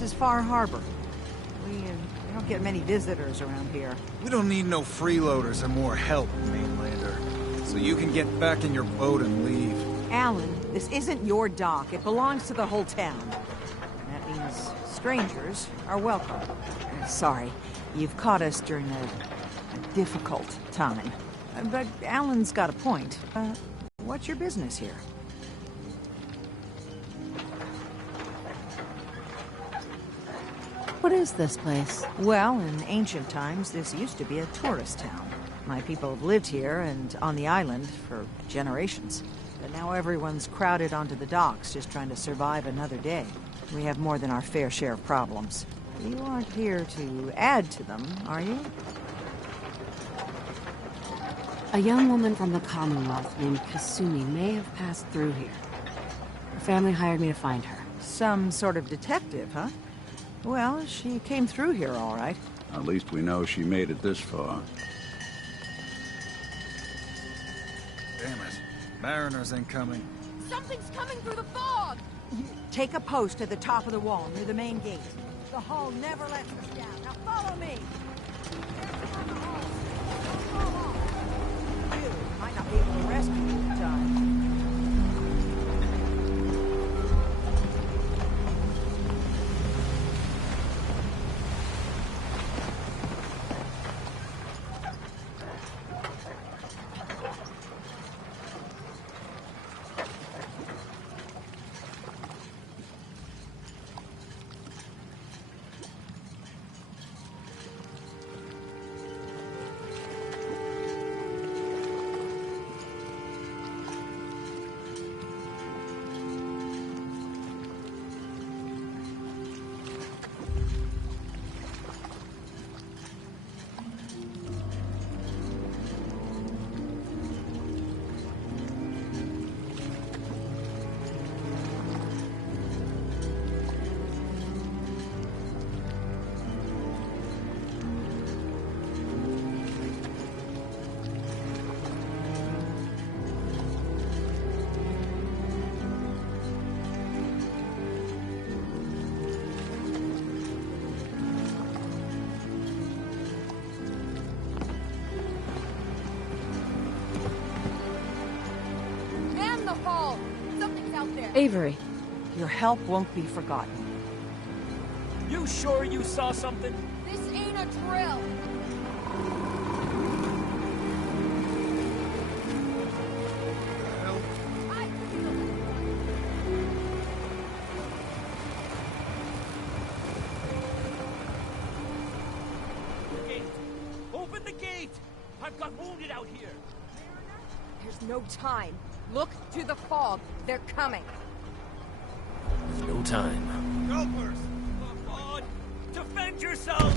This is Far Harbor. We don't get many visitors around here. We don't need no freeloaders or more help, mainlander. So you can get back in your boat and leave. Alan, this isn't your dock. It belongs to the whole town. And that means strangers are welcome. Sorry, you've caught us during a difficult time. But Alan's got a point. What's your business here? What is this place? Well, in ancient times, this used to be a tourist town. My people have lived here and on the island for generations. But now everyone's crowded onto the docks, just trying to survive another day. We have more than our fair share of problems. You aren't here to add to them, are you? A young woman from the Commonwealth named Kasumi may have passed through here. Her family hired me to find her. Some sort of detective, huh? Well, she came through here all right. At least we know she made it this far. Damn it. Mariners incoming. Something's coming through the fog! Take a post at the top of the wall near the main gate. The hull never lets us down. Now follow me! You might not be able to rescue you in time. Avery. Your help won't be forgotten. You sure you saw something? This ain't a drill! Gate! Open the gate! I've got wounded out here! There's no time. Look to the fog. They're coming. No time. Helpers! On! Defend yourselves!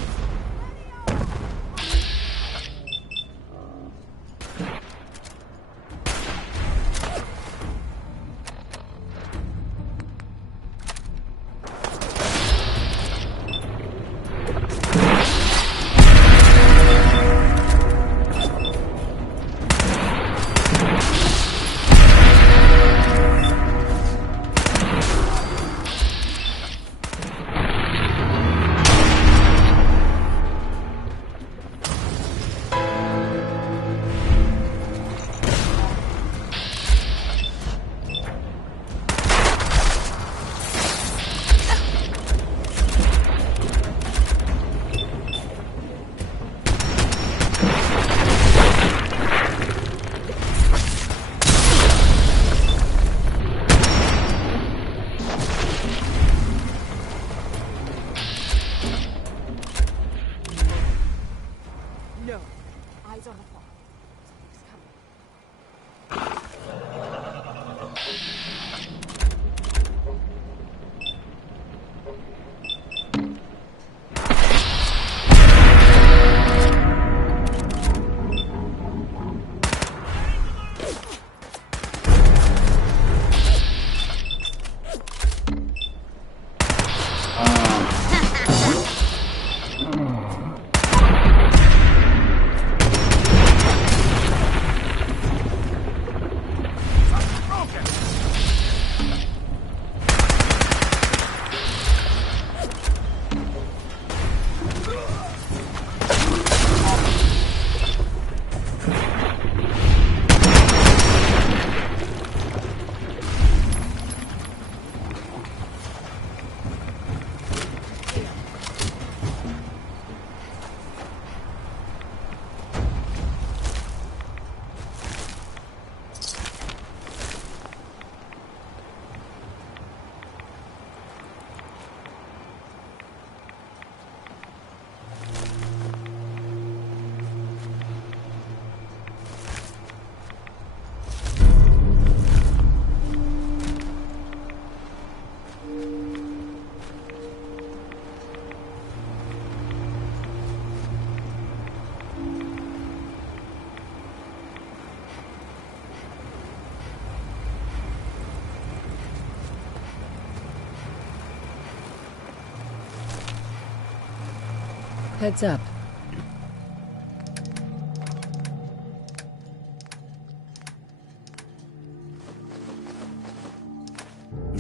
Heads up.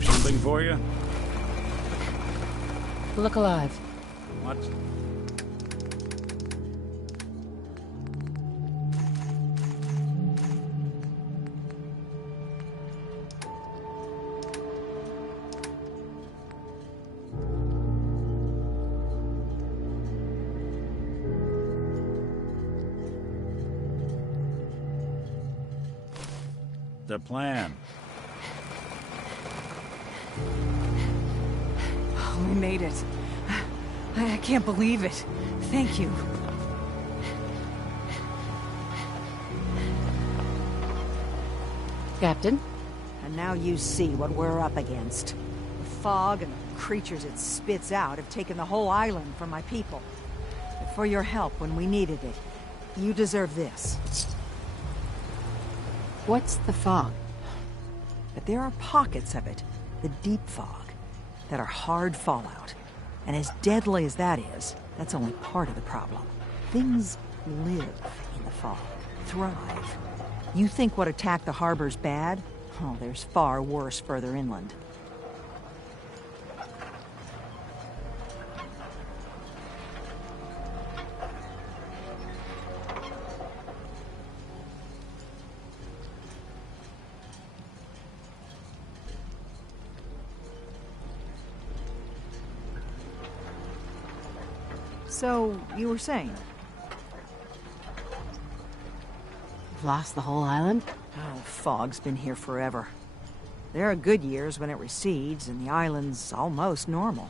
Something for you? Look alive. What? The plan. Oh, we made it. I can't believe it. Thank you. Captain? And now you see what we're up against. The fog and the creatures it spits out have taken the whole island from my people. But for your help when we needed it, you deserve this. What's the fog? But there are pockets of it, the deep fog, that are hard fallout. And as deadly as that is, that's only part of the problem. Things live in the fog, thrive. You think what attacked the harbor's bad? Oh, there's far worse further inland. So, you were saying? Lost the whole island? Oh, fog's been here forever. There are good years when it recedes and the island's almost normal.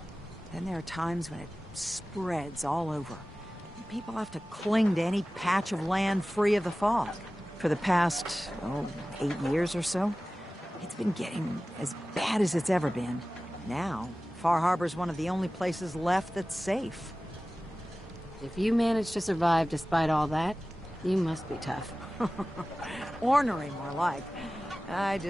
Then there are times when it spreads all over. And people have to cling to any patch of land free of the fog. For the past, 8 years or so, it's been getting as bad as it's ever been. Now, Far Harbor's one of the only places left that's safe. If you managed to survive despite all that, you must be tough. Ornery, more like. I'm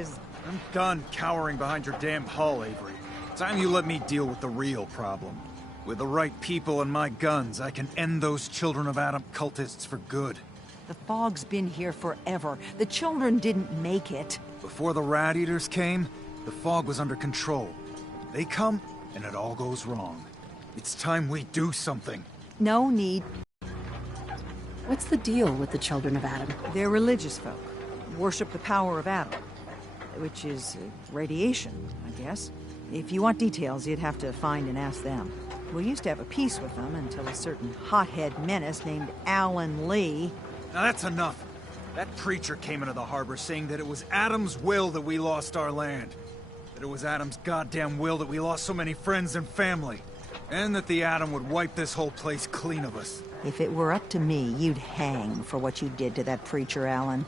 done cowering behind your damn hull, Avery. Time you let me deal with the real problem. With the right people and my guns, I can end those Children of Adam cultists for good. The fog's been here forever. The children didn't make it. Before the Rat Eaters came, the fog was under control. They come, and it all goes wrong. It's time we do something. No need. What's the deal with the Children of Adam? They're religious folk. Worship the power of Adam. Which is radiation, I guess. If you want details, you'd have to find and ask them. We used to have a peace with them until a certain hothead menace named Alan Lee... Now that's enough. That preacher came into the harbor saying that it was Adam's will that we lost our land. That it was Adam's goddamn will that we lost so many friends and family. And that the Atom would wipe this whole place clean of us. If it were up to me, you'd hang for what you did to that preacher, Alan.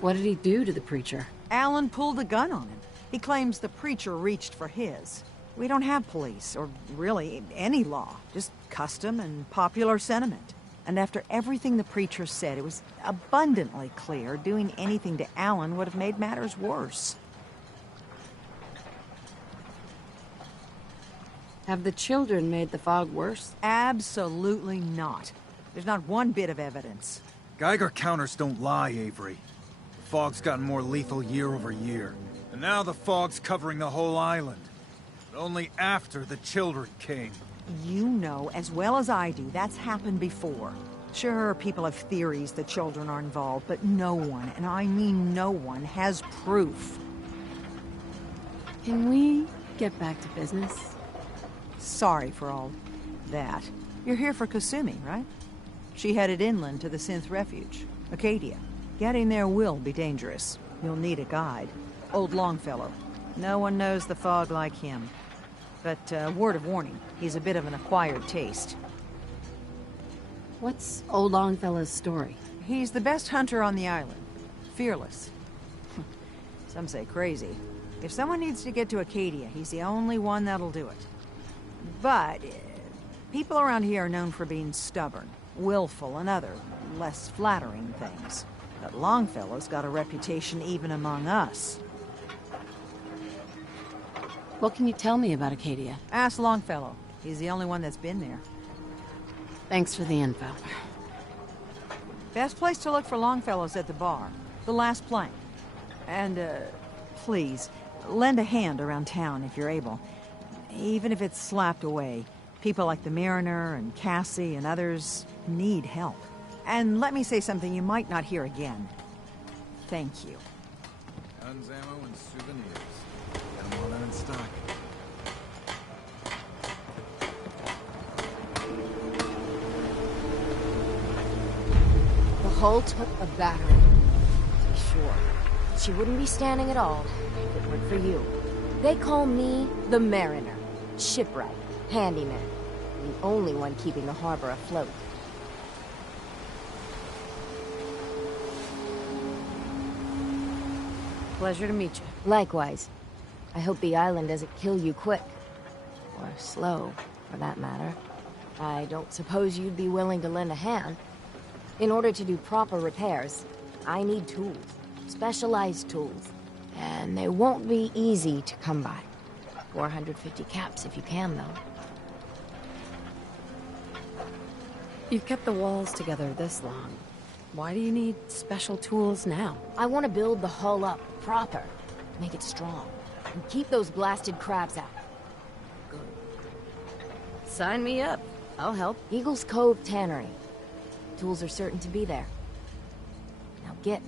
What did he do to the preacher? Alan pulled a gun on him. He claims the preacher reached for his. We don't have police, or really any law. Just custom and popular sentiment. And after everything the preacher said, it was abundantly clear doing anything to Alan would have made matters worse. Have the children made the fog worse? Absolutely not. There's not one bit of evidence. Geiger counters don't lie, Avery. The fog's gotten more lethal year over year. And now the fog's covering the whole island. But only after the children came. You know as well as I do that's happened before. Sure, people have theories the children are involved, but no one, and I mean no one, has proof. Can we get back to business? Sorry for all that. You're here for Kasumi, right? She headed inland to the Synth Refuge, Acadia. Getting there will be dangerous. You'll need a guide. Old Longfellow. No one knows the fog like him. But, word of warning, he's a bit of an acquired taste. What's old Longfellow's story? He's the best hunter on the island. Fearless. Some say crazy. If someone needs to get to Acadia, he's the only one that'll do it. But people around here are known for being stubborn, willful, and other, less flattering things. But Longfellow's got a reputation even among us. What can you tell me about Acadia? Ask Longfellow. He's the only one that's been there. Thanks for the info. Best place to look for Longfellow's at the bar. The last plank. And, please, lend a hand around town if you're able. Even if it's slapped away. People like the Mariner and Cassie and others need help. And let me say something you might not hear again. Thank you. Guns, ammo, and souvenirs. Got them all there in stock. The hull took a battery, to be sure. She wouldn't be standing at all if it weren't for you. They call me the Mariner. Shipwright, handyman. The only one keeping the harbor afloat. Pleasure to meet you. Likewise. I hope the island doesn't kill you quick. Or slow, for that matter. I don't suppose you'd be willing to lend a hand. In order to do proper repairs, I need tools. Specialized tools. And they won't be easy to come by. 450 caps if you can, though. You've kept the walls together this long. Why do you need special tools now? I want to build the hull up, proper. Make it strong. And keep those blasted crabs out. Good. Sign me up. I'll help. Eagle's Cove Tannery. Tools are certain to be there. Now get.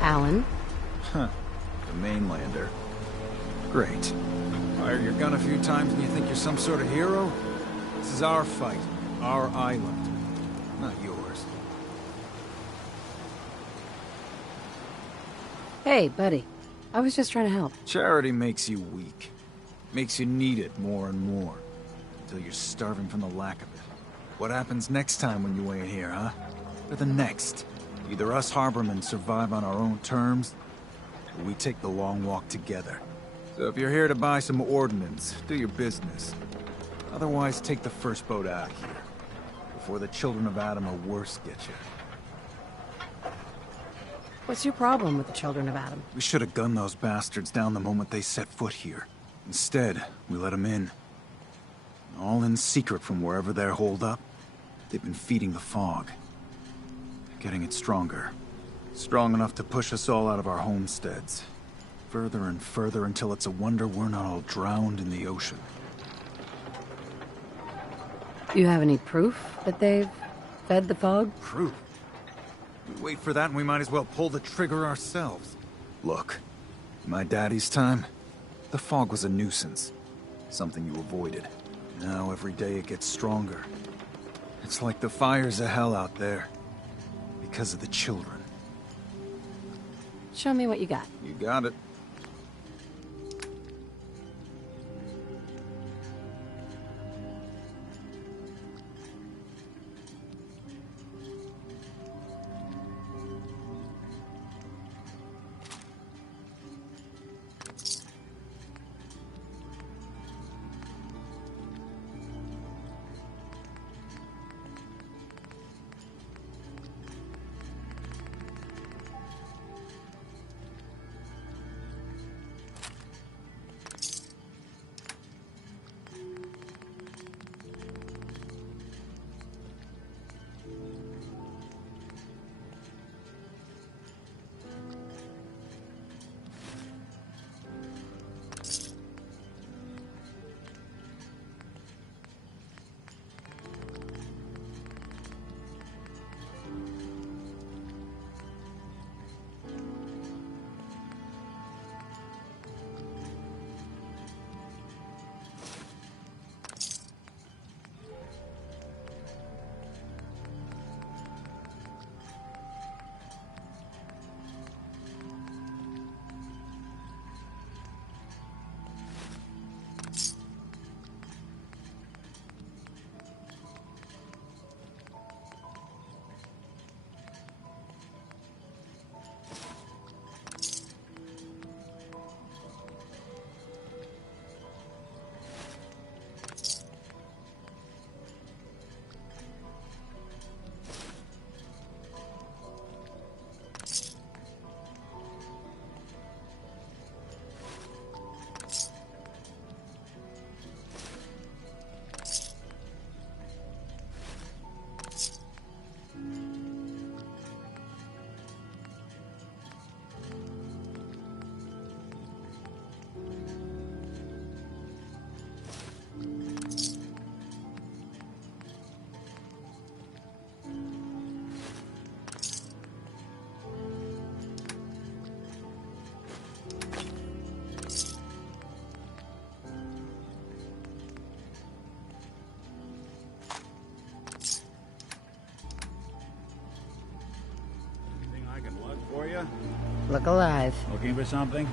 Alan? Huh. The mainlander. Great. Fired your gun a few times and you think you're some sort of hero? This is our fight. Our island. Not yours. Hey, buddy. I was just trying to help. Charity makes you weak. Makes you need it more and more. Until you're starving from the lack of it. What happens next time when you ain't here, huh? Or the next? Either us harbormen survive on our own terms, or we take the long walk together. So if you're here to buy some ordnance, do your business. Otherwise, take the first boat out of here. Before the children of Adam or worse get you. What's your problem with the children of Adam? We should have gunned those bastards down the moment they set foot here. Instead, we let them in. All in secret from wherever they're holed up. They've been feeding the fog. Getting it stronger. Strong enough to push us all out of our homesteads. Further and further until it's a wonder we're not all drowned in the ocean. You have any proof that they've fed the fog? Proof? We wait for that and we might as well pull the trigger ourselves. Look, in my daddy's time, the fog was a nuisance. Something you avoided. Now every day it gets stronger. It's like the fires of hell out there. Because of the children. Show me what you got. You got it. Look alive. Looking for something?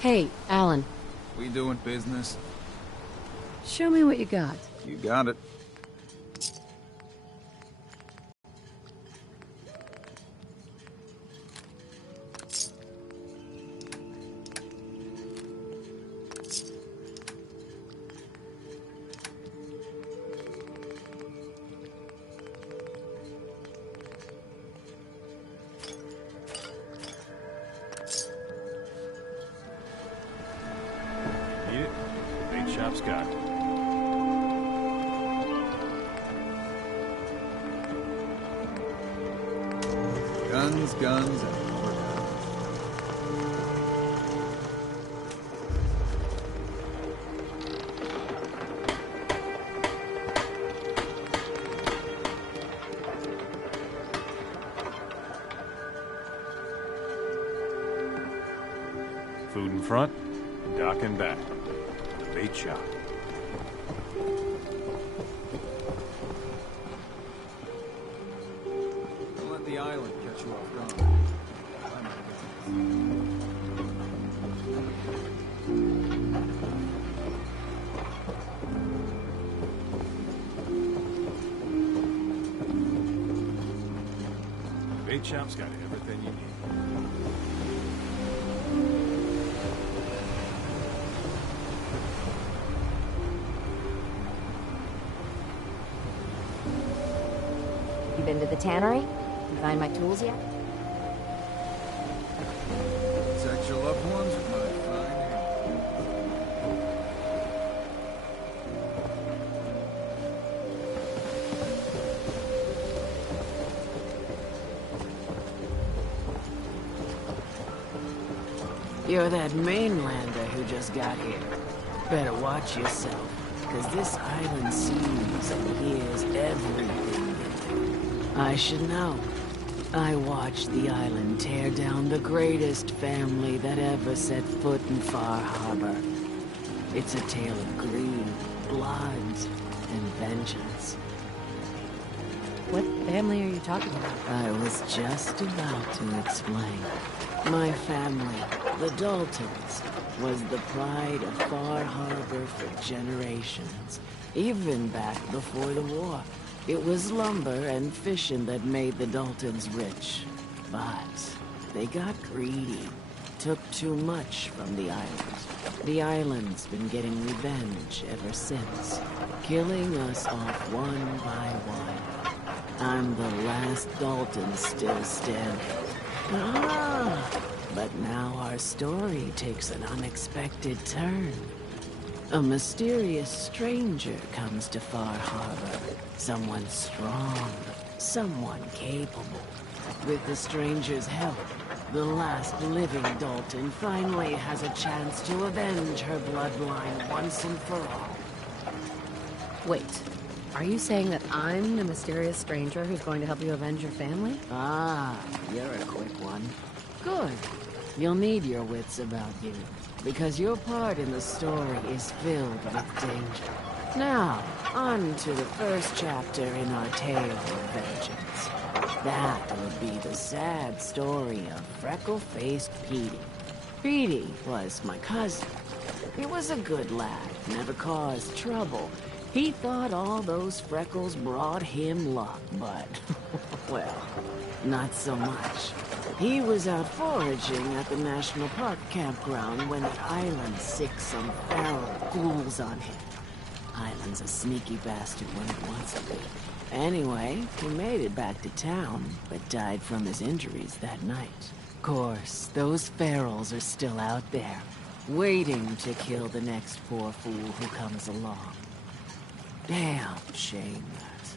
Hey, Alan. We doing business? Show me what you got. You got it. Eat it? Bait shop's got it. Guns, guns, and more guns. Food in front, dock in back. The bait shop. Don't let the island catch you off guard. Find my guns. Bait shop's got everything you need. You been to the tannery? You find my tools yet? Protect your loved ones with my fine hand. You're that mainlander who just got here. Better watch yourself, because this island sees and hears everything you do. I should know. I watched the island tear down the greatest family that ever set foot in Far Harbor. It's a tale of greed, blood, and vengeance. What family are you talking about? I was just about to explain. My family, the Daltons, was the pride of Far Harbor for generations, even back before the war. It was lumber and fishing that made the Daltons rich. But they got greedy, took too much from the island. The island's been getting revenge ever since, killing us off one by one. I'm the last Dalton still standing. But now our story takes an unexpected turn. A mysterious stranger comes to Far Harbor. Someone strong, someone capable. With the stranger's help, the last living Dalton finally has a chance to avenge her bloodline once and for all. Wait, are you saying that I'm the mysterious stranger who's going to help you avenge your family? Ah, you're a quick one. Good. You'll need your wits about you, because your part in the story is filled with danger. Now, on to the first chapter in our tale of vengeance. That would be the sad story of freckle-faced Petey. Petey was my cousin. He was a good lad, never caused trouble, He thought all those freckles brought him luck, but, well, not so much. He was out foraging at the National Park campground when that Island sicked some feral ghouls on him. Island's a sneaky bastard when it wants to be. Anyway, he made it back to town, but died from his injuries that night. Of course, those ferals are still out there, waiting to kill the next poor fool who comes along. Damn shame that.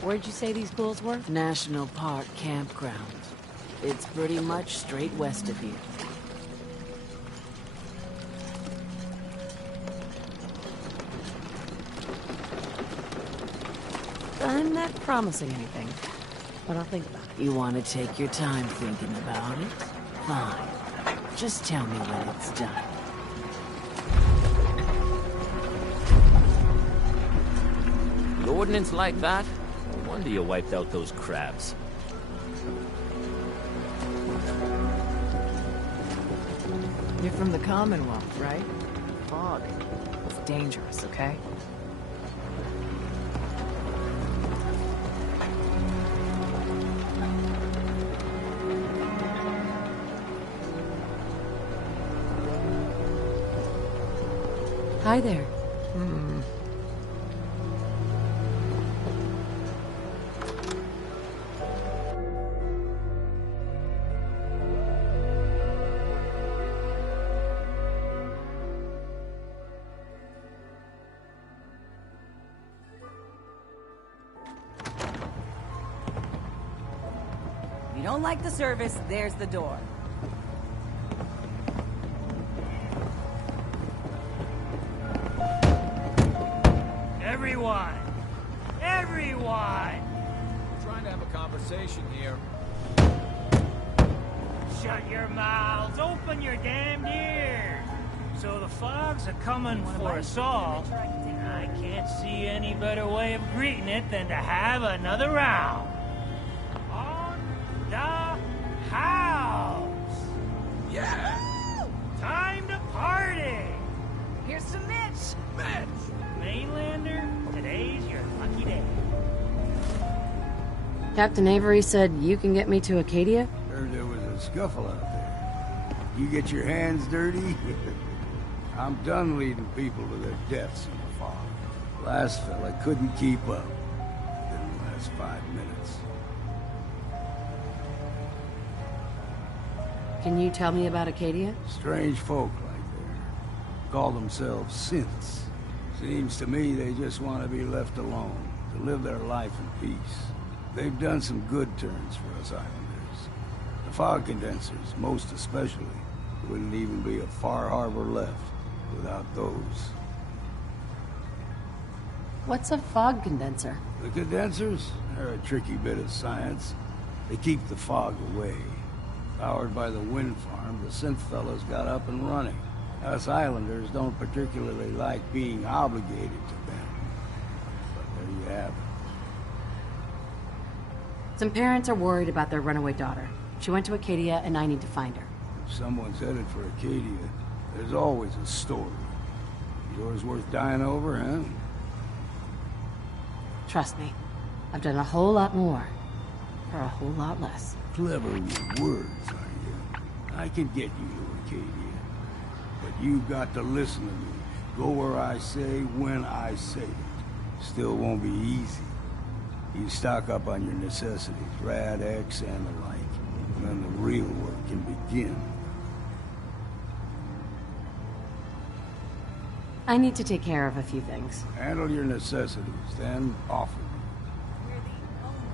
Where'd you say these ghouls were? National Park campground. It's pretty much straight west of here. I'm not promising anything, but I'll think about it. You want to take your time thinking about it? Fine. Just tell me when it's done. An ordinance like that? No wonder you wiped out those crabs. You're from the Commonwealth, right? Fog. It's dangerous, okay? Hi there. If you don't like the service, there's the door. Everyone! Everyone! We're trying to have a conversation here. Shut your mouths! Open your damned ears! So the fogs are coming for us all. I can't see any better way of greeting it than to have another round. On the house! Yeah! Time to party! Here's to Mitch! Mitch! Mainlander, today's your lucky day. Captain Avery said you can get me to Acadia? Heard there was a scuffle out there. You get your hands dirty? I'm done leading people to their deaths in the fog. Last fella couldn't keep up. Didn't last 5 minutes. Can you tell me about Acadia? Strange folk like there. Call themselves synths. Seems to me they just want to be left alone, to live their life in peace. They've done some good turns for us islanders. The fog condensers, most especially, wouldn't even be a Far Harbor left without those. What's a fog condenser? The condensers are a tricky bit of science. They keep the fog away. Powered by the wind farm, the synth fellows got up and running. Us islanders don't particularly like being obligated to them. But there you have it. Some parents are worried about their runaway daughter. She went to Acadia, and I need to find her. If someone's headed for Acadia, there's always a story. Yours worth dying over, huh? Trust me, I've done a whole lot more for a whole lot less. Clever with words, are you? I can get you to Acadia. But you've got to listen to me. Go where I say, when I say it. Still won't be easy. You stock up on your necessities, Rad X and the like, and then the real work can begin. I need to take care of a few things. Handle your necessities, then offer. We're the only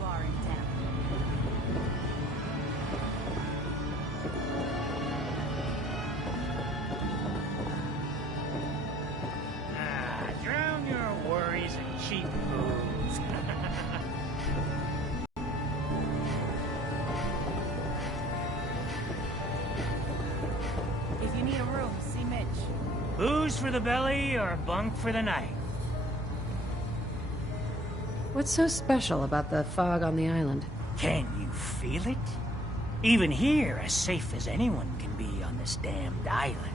bar in town. Drown your worries in cheap booze. If you need a room, see Mitch. Booze for the belly or bunk for the night? What's so special about the fog on the island? Can you feel it? Even here, as safe as anyone can be on this damned island.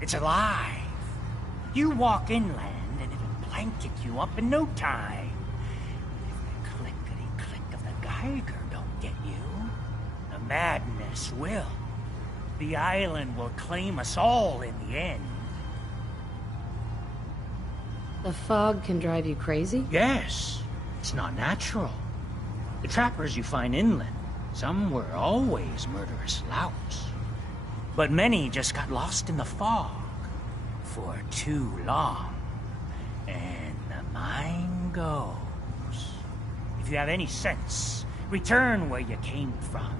It's alive. You walk inland and it'll blanket you up in no time. If the clickety-click of the Geiger don't get you, the madness will. The island will claim us all in the end. The fog can drive you crazy? Yes, it's not natural. The trappers you find inland, some were always murderous louts. But many just got lost in the fog for too long. And the mind goes. If you have any sense, return where you came from.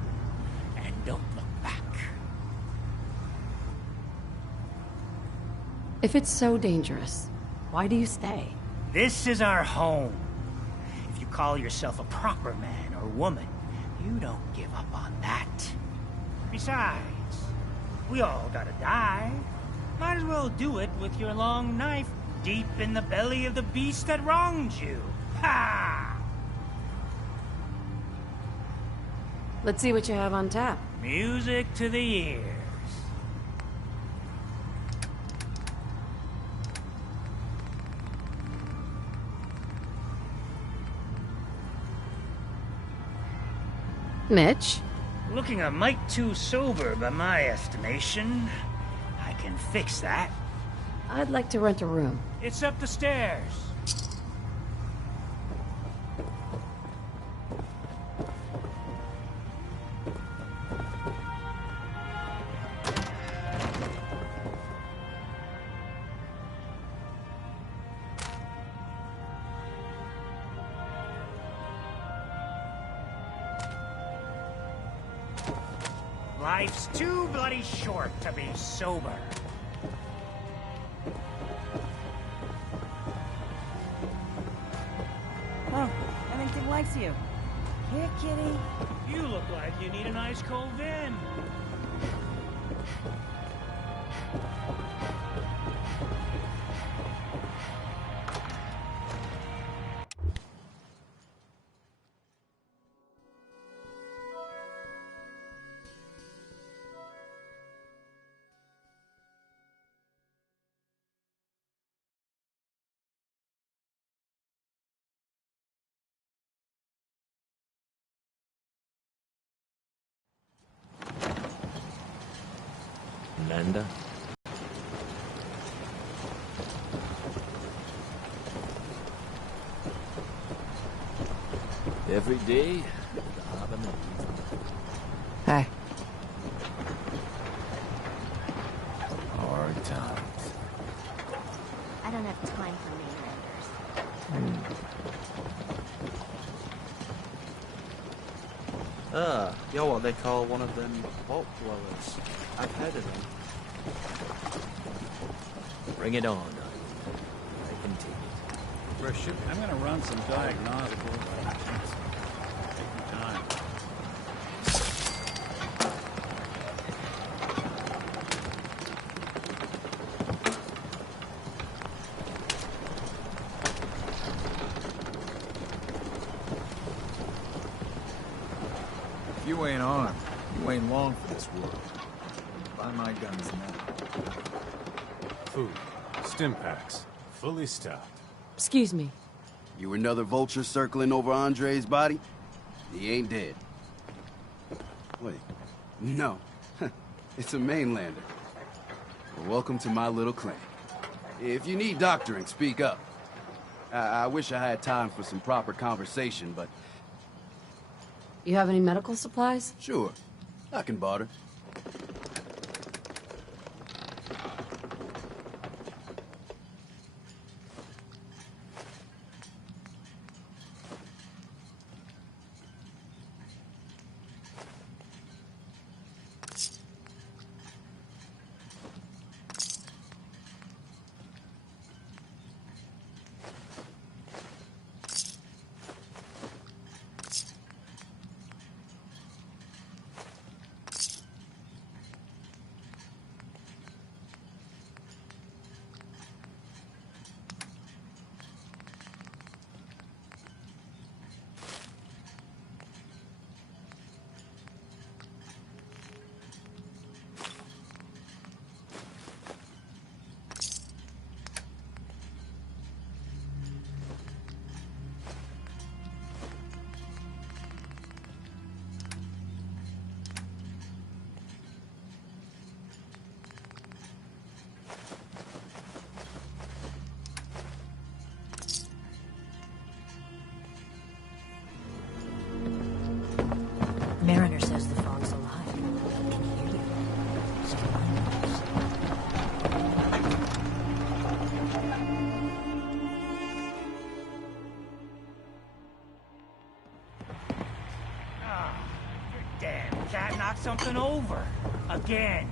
And don't look back. If it's so dangerous, why do you stay? This is our home. If you call yourself a proper man or woman, you don't give up on that. Besides, we all gotta die. Might as well do it with your long knife deep in the belly of the beast that wronged you. Ha! Let's see what you have on tap. Music to the ears. Mitch? Looking a mite too sober by my estimation. I can fix that. I'd like to rent a room. It's up the stairs. Life's too bloody short to be sober. Oh, Ellington likes you. Here, kitty. You look like you need an ice cold in. Nanda? Every day, the harbor needs. Hey. Hard times. I don't have time for mainlanders. You're what they call one of them vault dwellers. I've heard of them. Bring it on, I can take it. For a ship, I'm gonna run some diagnostics. Take your time. If you ain't armed, you ain't long for this world. Buy my guns now. Food. Stim packs. Fully stocked. Excuse me. You another vulture circling over Andre's body? He ain't dead. Wait. No. It's a mainlander. Well, welcome to my little clinic. If you need doctoring, speak up. I wish I had time for some proper conversation, but... You have any medical supplies? Sure. I can barter. something over. Again.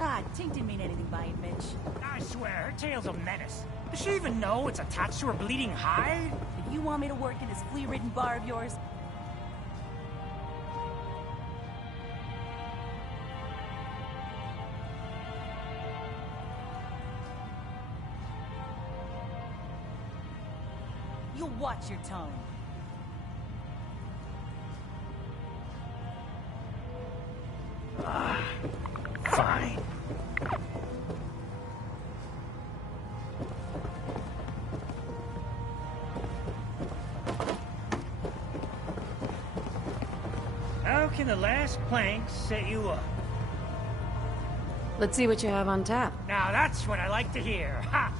Ah, Tink didn't mean anything by it, Mitch. I swear, her tail's a menace. Does she even know it's attached to her bleeding hide? If you want me to work in this flea-ridden bar of yours, you'll watch your tongue. Fine. How can the last plank set you up? Let's see what you have on tap. Now that's what I like to hear. Ha!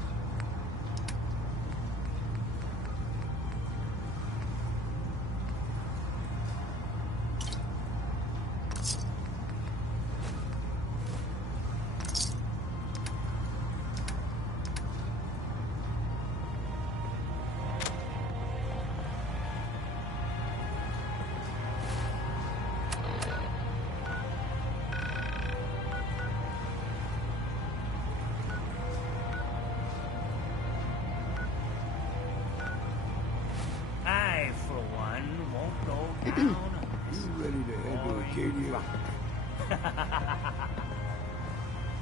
I, for one, won't go down. You ready to head to Acadia?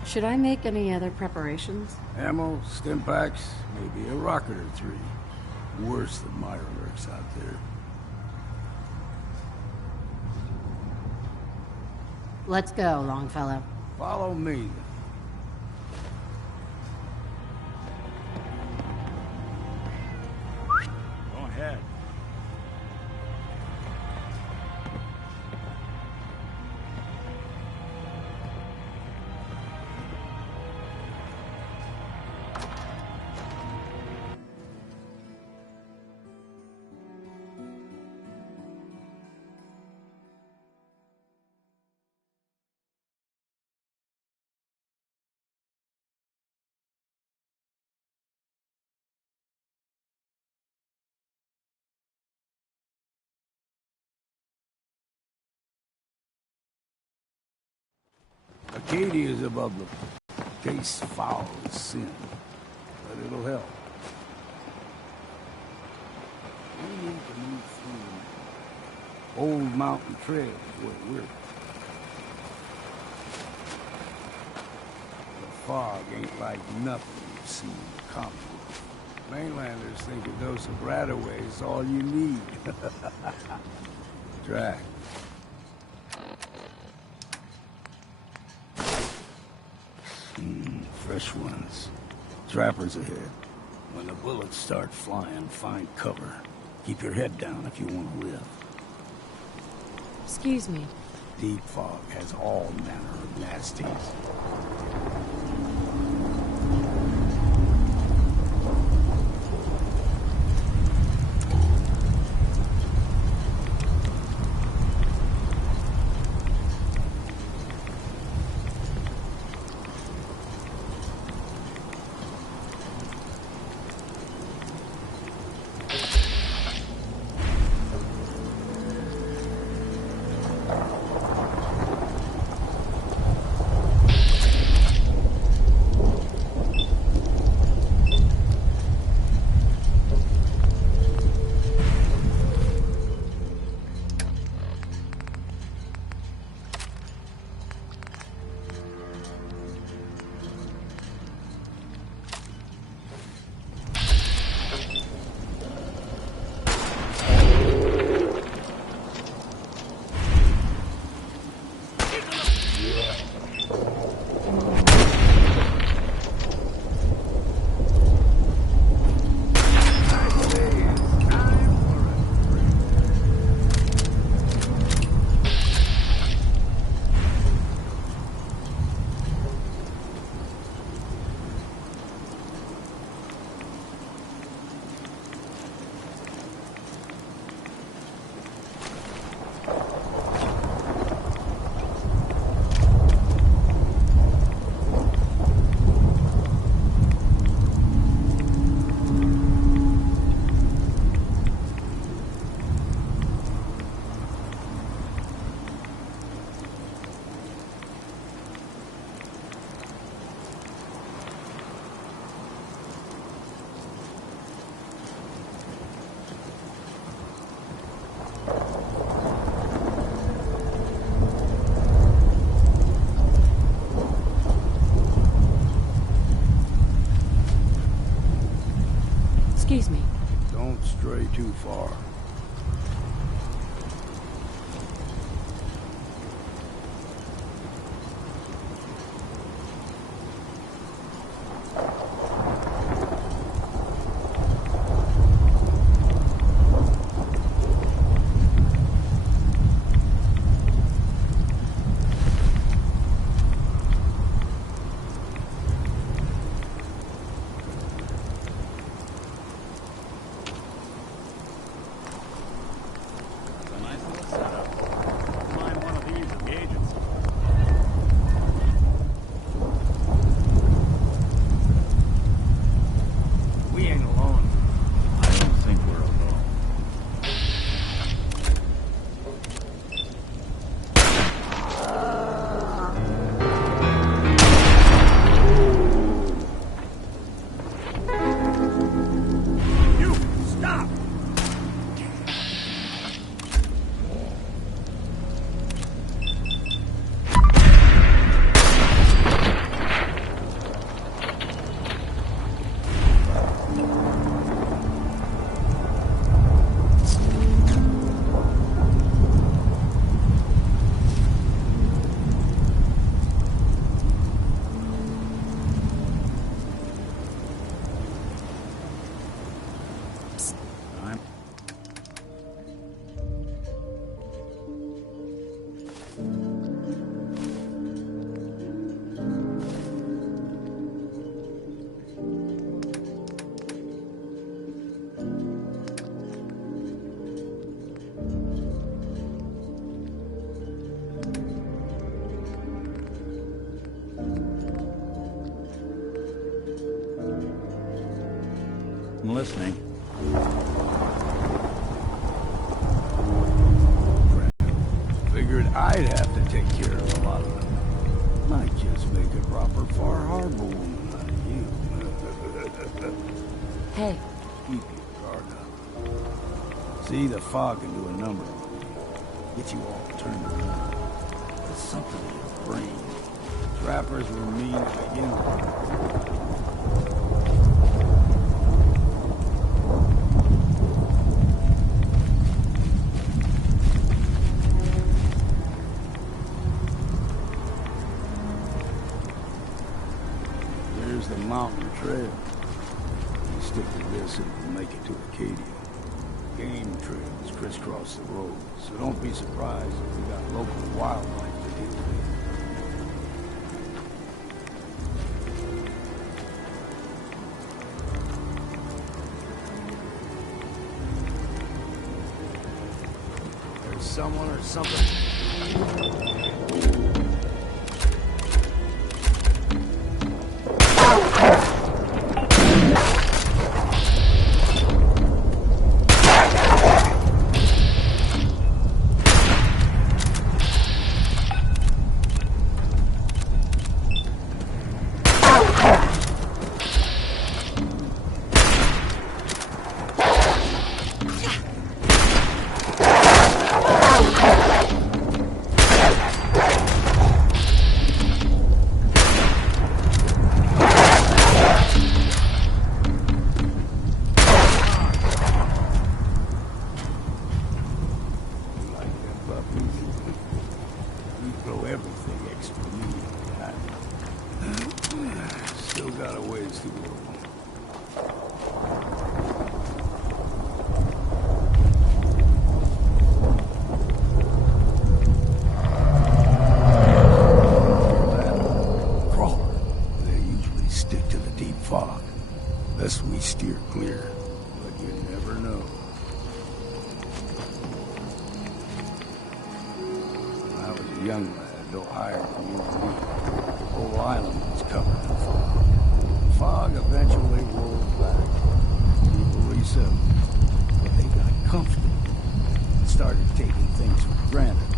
Should I make any other preparations? Ammo, stim packs, maybe a rocket or three. Worse than Myra lurks out there. Let's go, Longfellow. Follow me. Go ahead. Acadia is above the case foul as sin, but it'll help. We need to move through Old Mountain Trail where we're. The fog ain't like nothing you've seen in the comic book. Mainlanders think a dose of Radaway is all you need. Track. Fresh ones. Trappers ahead. When the bullets start flying, find cover. Keep your head down if you want to live. Excuse me. Deep fog has all manner of nasties. Excuse me. Don't stray too far. I'm listening. Figured I'd have to take care of a lot of them. Might just make a proper Far Harbor woman out of you. Hey. Keep your guard up. See, the fog can do a number on you. Get you all turned around. There's something in your brain. Trappers were mean to begin with. The mountain trail. You stick to this and you'll make it to Acadia. Game trails crisscross the road, so don't be surprised if we got local wildlife to deal with. There's someone or something. Young lad, no higher than you and me. The whole island was covered in fog. The fog eventually rolled back. People resettled. But they got comfortable and started taking things for granted.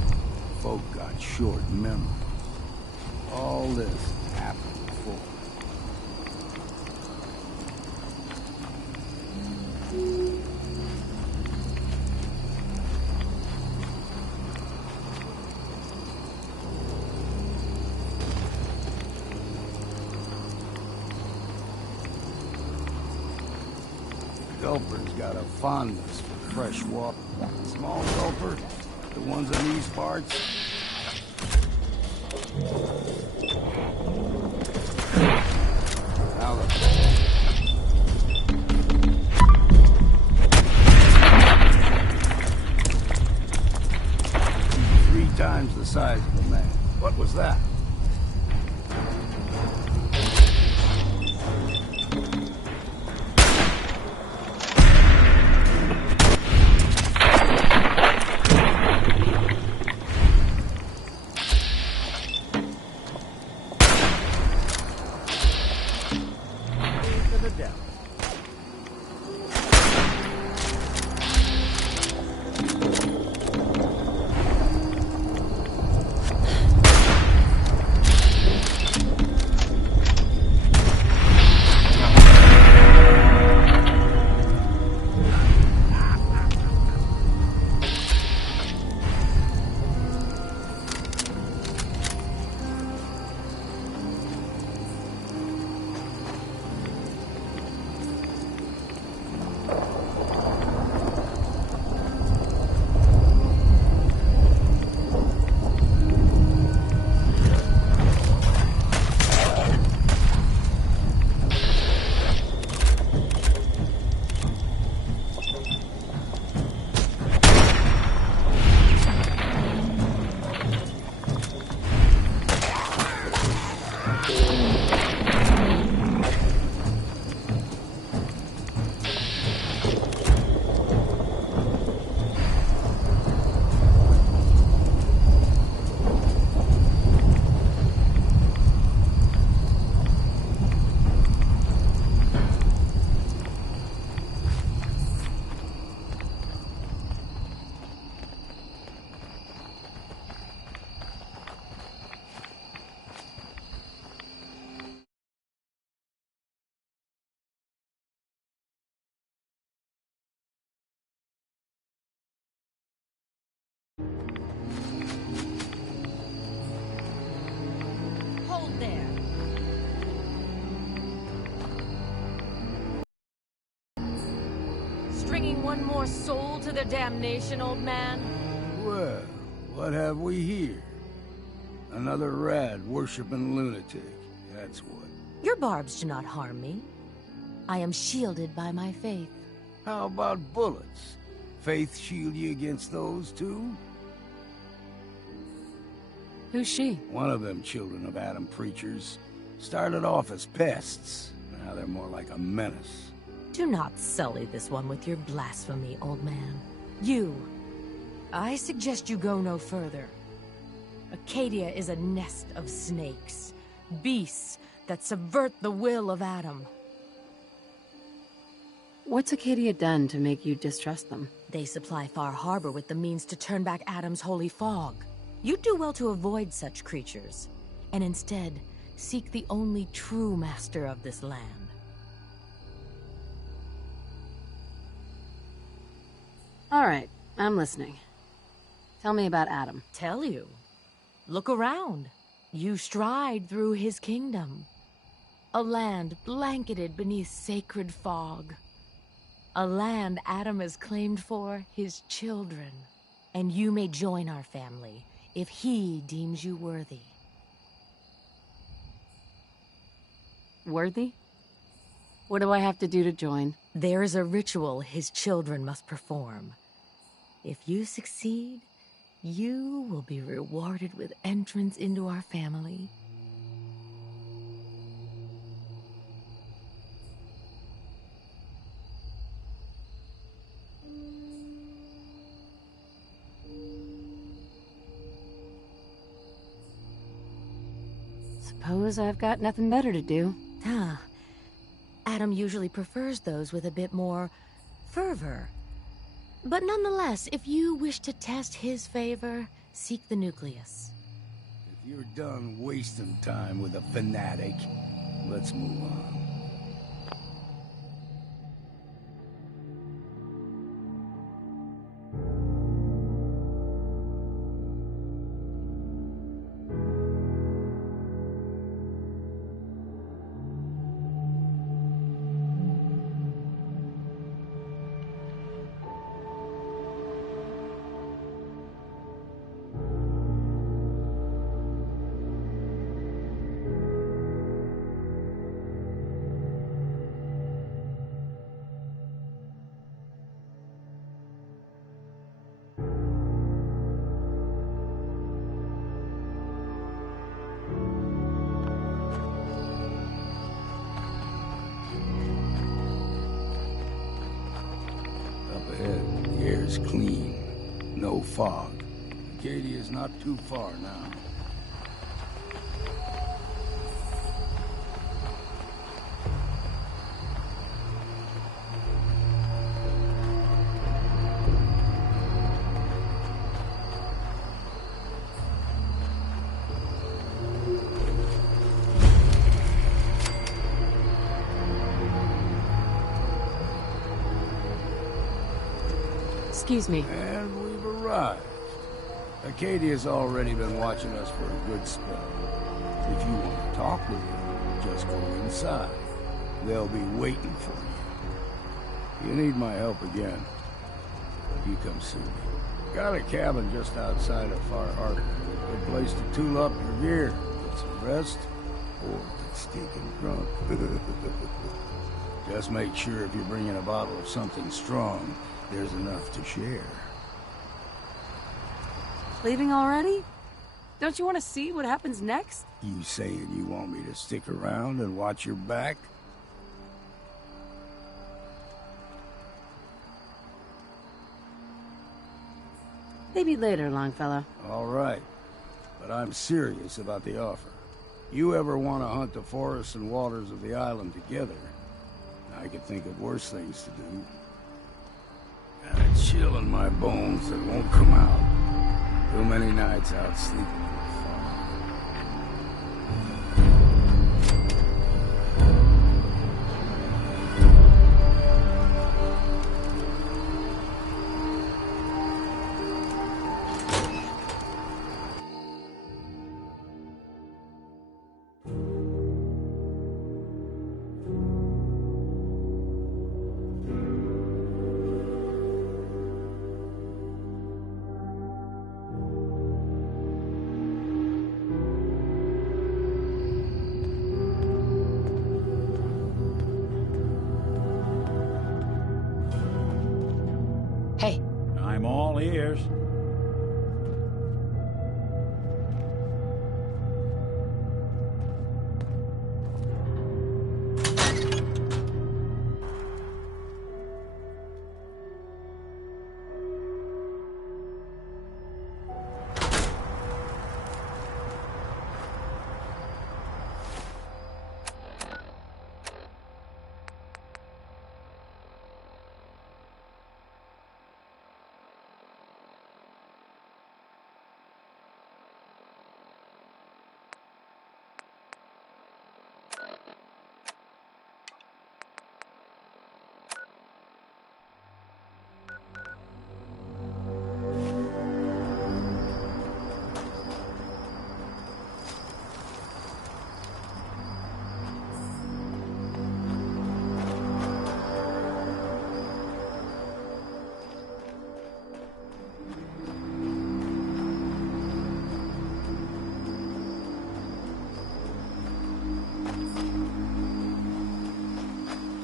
Folk got short memories. All this happened before. Gulper's got a fondness for fresh water. Small gulper, the ones in these parts. Now look. 3 times the size of a man. What was that? Hold there. Stringing one more soul to their damnation, old man? Well, what have we here? Another rad-worshipping lunatic, that's what. Your barbs do not harm me. I am shielded by my faith. How about bullets? Faith shield you against those, too? Who's she? One of them children of Adam preachers. Started off as pests. Now they're more like a menace. Do not sully this one with your blasphemy, old man. I suggest you go no further. Acadia is a nest of snakes, beasts that subvert the will of Adam. What's Acadia done to make you distrust them? They supply Far Harbor with the means to turn back Adam's holy fog. You'd do well to avoid such creatures, and instead seek the only true master of this land. All right, I'm listening. Tell me about Adam. Tell you? Look around. You stride through his kingdom. A land blanketed beneath sacred fog. A land Adam has claimed for his children. And you may join our family if he deems you worthy. Worthy? What do I have to do to join? There is a ritual his children must perform. If you succeed, you will be rewarded with entrance into our family. Suppose I've got nothing better to do. Adam usually prefers those with a bit more fervor. But nonetheless, if you wish to test his favor, seek the nucleus. If you're done wasting time with a fanatic, let's move on. is clean. No fog. Acadia's not too far now. Excuse me. And we've arrived. Acadia's already been watching us for a good spell. If you want to talk with them, just go inside. They'll be waiting for you. You need my help again, you come see me. Got a cabin just outside of Far Harbor. Good place to tool up your gear, get some rest, or get stinking drunk. Just make sure if you're bringing a bottle of something strong, there's enough to share. Leaving already? Don't you want to see what happens next? You saying you want me to stick around and watch your back? Maybe later, Longfellow. All right. But I'm serious about the offer. You ever want to hunt the forests and waters of the island together, I could think of worse things to do. Got a chill in my bones that won't come out. Too many nights out sleeping in the fog. Hey. I'm all ears.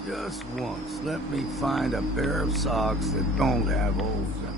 Just once, let me find a pair of socks that don't have holes in them.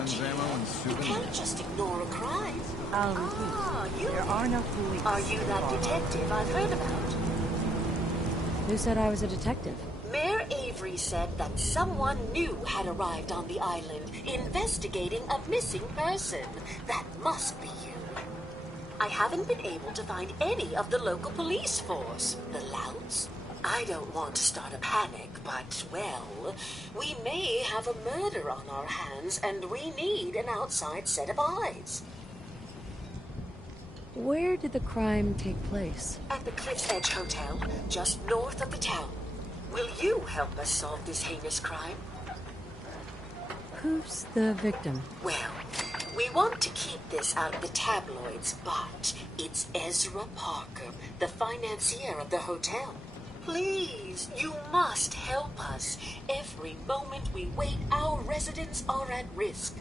Guns, ammo, and You souvenirs. can't just ignore a crime. I'll repeat. There are no police. Are you that detective I've heard about? Who said I was a detective? Mayor Avery said that someone new had arrived on the island, investigating a missing person. That must be you. I haven't been able to find any of the local police force. The louts? I don't want to start a panic, but, well, we may have a murder on our hands, and we need an outside set of eyes. Where did the crime take place? At the Cliff's Edge Hotel, just north of the town. Will you help us solve this heinous crime? Who's the victim? Well, we want to keep this out of the tabloids, but it's Ezra Parker, the financier of the hotel. Please, you must help us. Every moment we wait, our residents are at risk.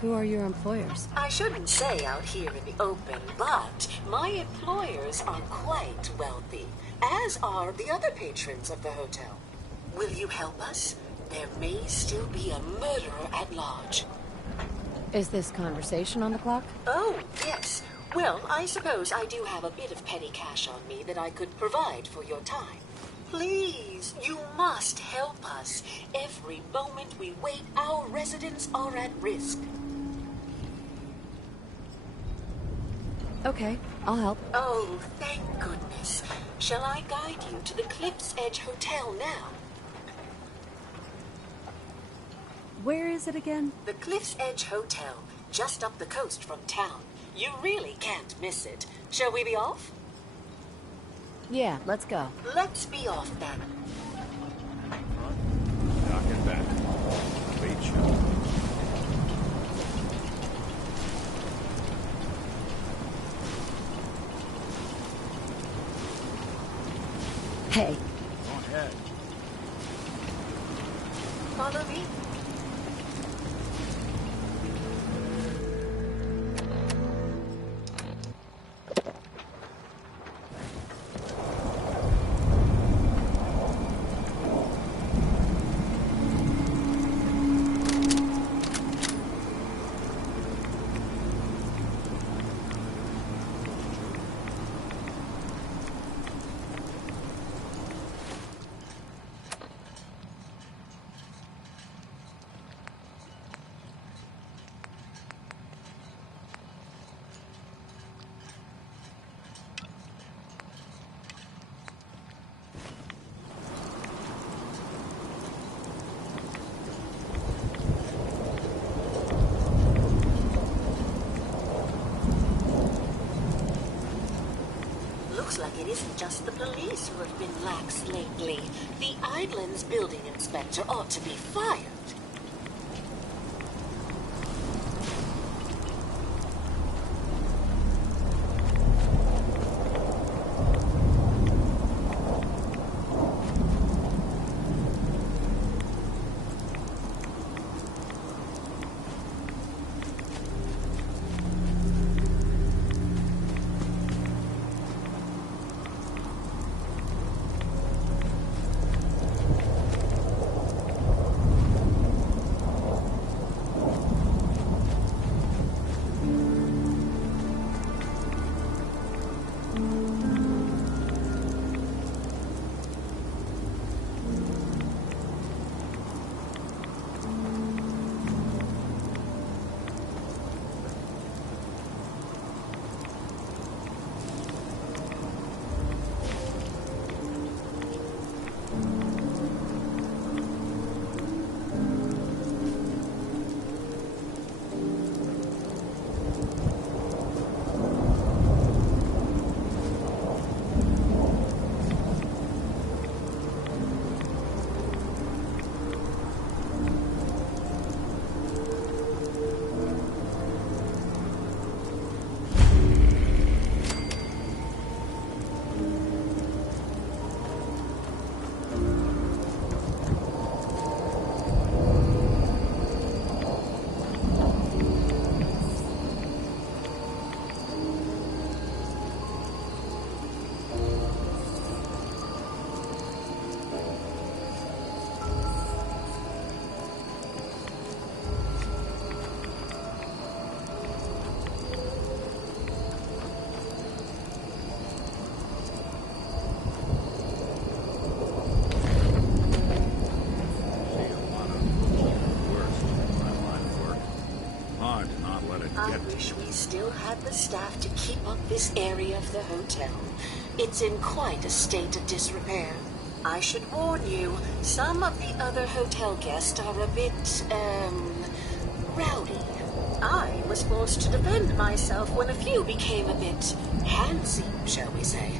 Who are your employers? I shouldn't say out here in the open, but my employers are quite wealthy, as are the other patrons of the hotel. Will you help us? There may still be a murderer at large. Is this conversation on the clock? Oh, yes. Well, I suppose I do have a bit of petty cash on me that I could provide for your time. Please, you must help us. Every moment we wait, our residents are at risk. Okay, I'll help. Oh, thank goodness. Shall I guide you to the Cliff's Edge Hotel now? Where is it again? The Cliff's Edge Hotel, just up the coast from town. You really can't miss it. Shall we be off? Yeah, let's go. Let's be off then. Dock and back. Beach. Hey. Go ahead. Follow me. Looks like it isn't just the police who have been lax lately. The island's building inspector ought to be fired. about it. I wish we still had the staff to keep up this area of the hotel. It's in quite a state of disrepair. I should warn you, some of the other hotel guests are a bit, rowdy. I was forced to defend myself when a few became a bit handsy, shall we say.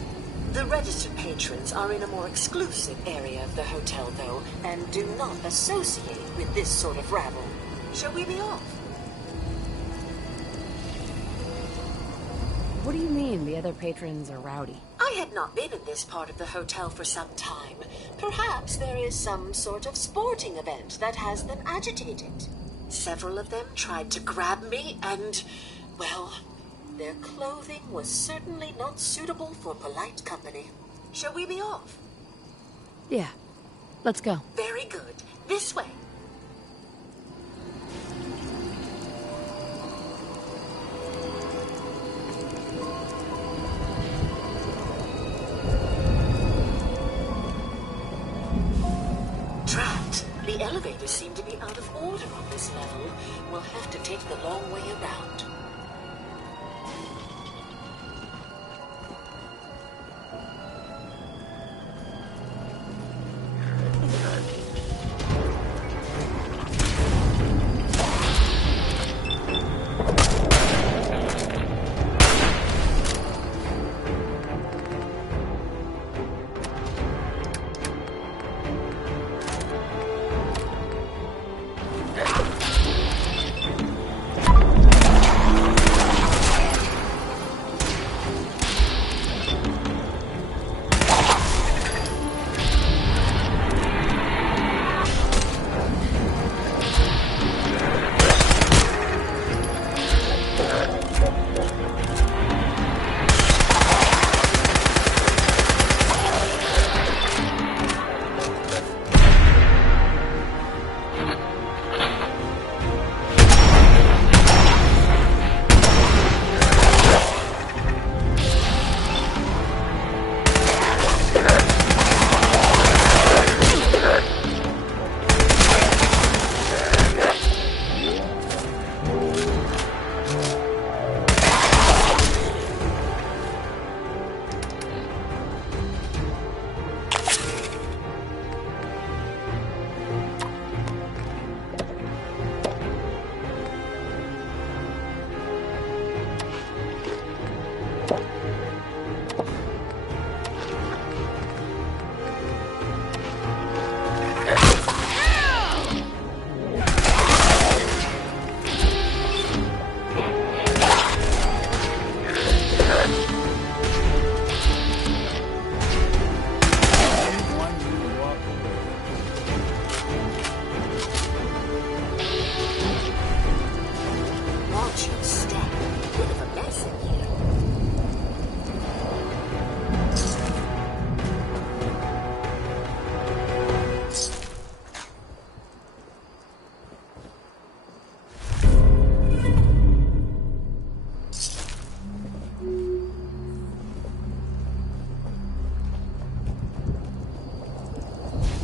The registered patrons are in a more exclusive area of the hotel, though, and do not associate with this sort of rabble. Shall we be off? What do you mean the other patrons are rowdy? I had not been in this part of the hotel for some time. Perhaps there is some sort of sporting event that has them agitated. Several of them tried to grab me and, well, their clothing was certainly not suitable for polite company. Shall we be off? Yeah. Let's go. Very good. This way. Drat. The elevators seem to be out of order on this level. We'll have to take the long way around.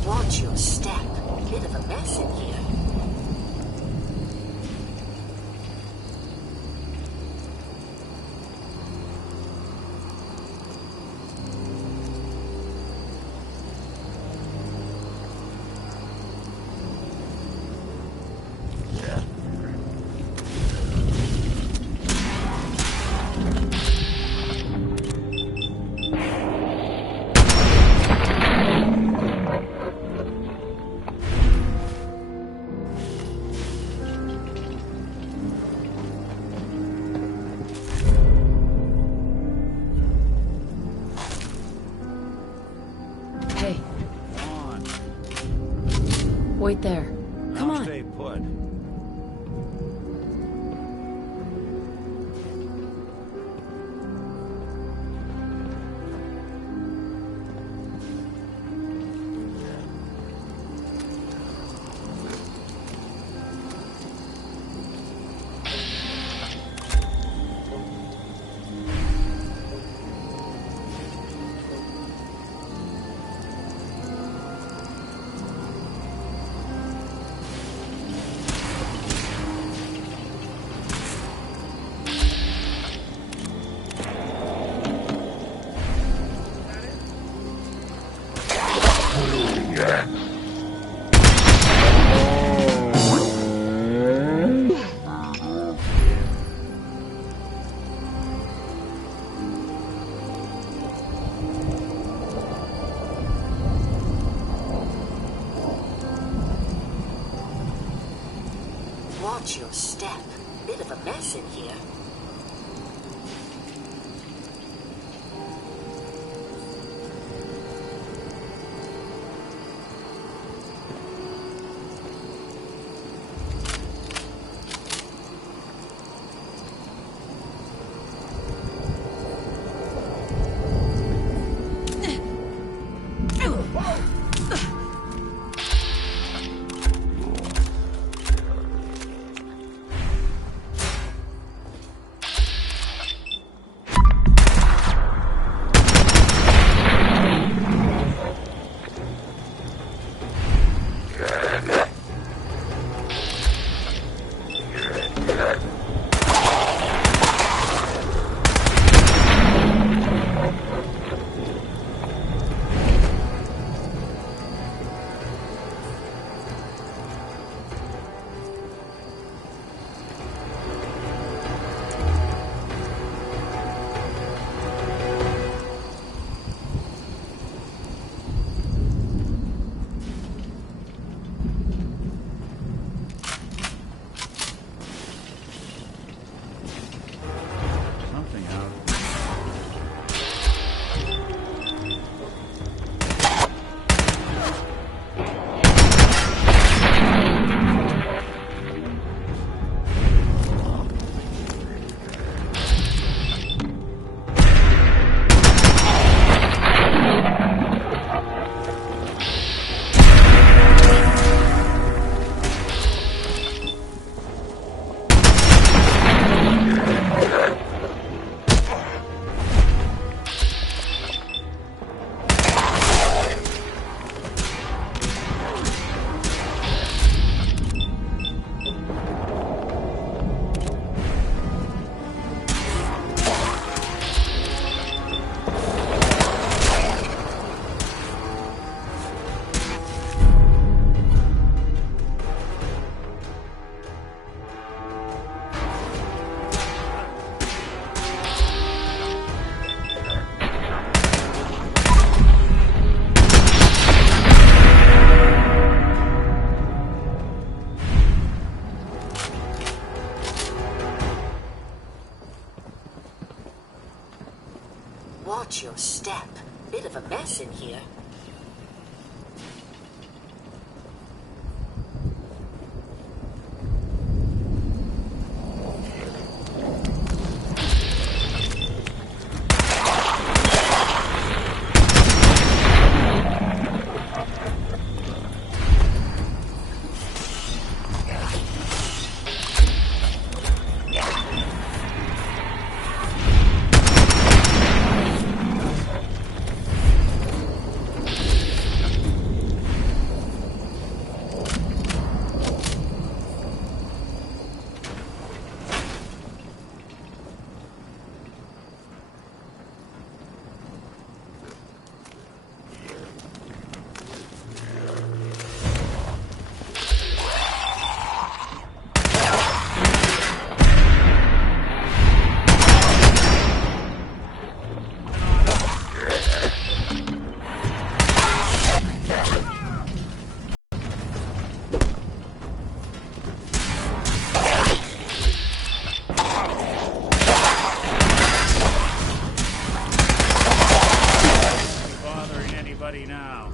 Watch your step. Bit of a mess in here. Wait there. Come on. Stay put. Watch your step. Bit of a mess in here. Watch your step. Bit of a mess in here. Now.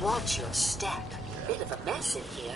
Watch your step. Bit of a mess in here.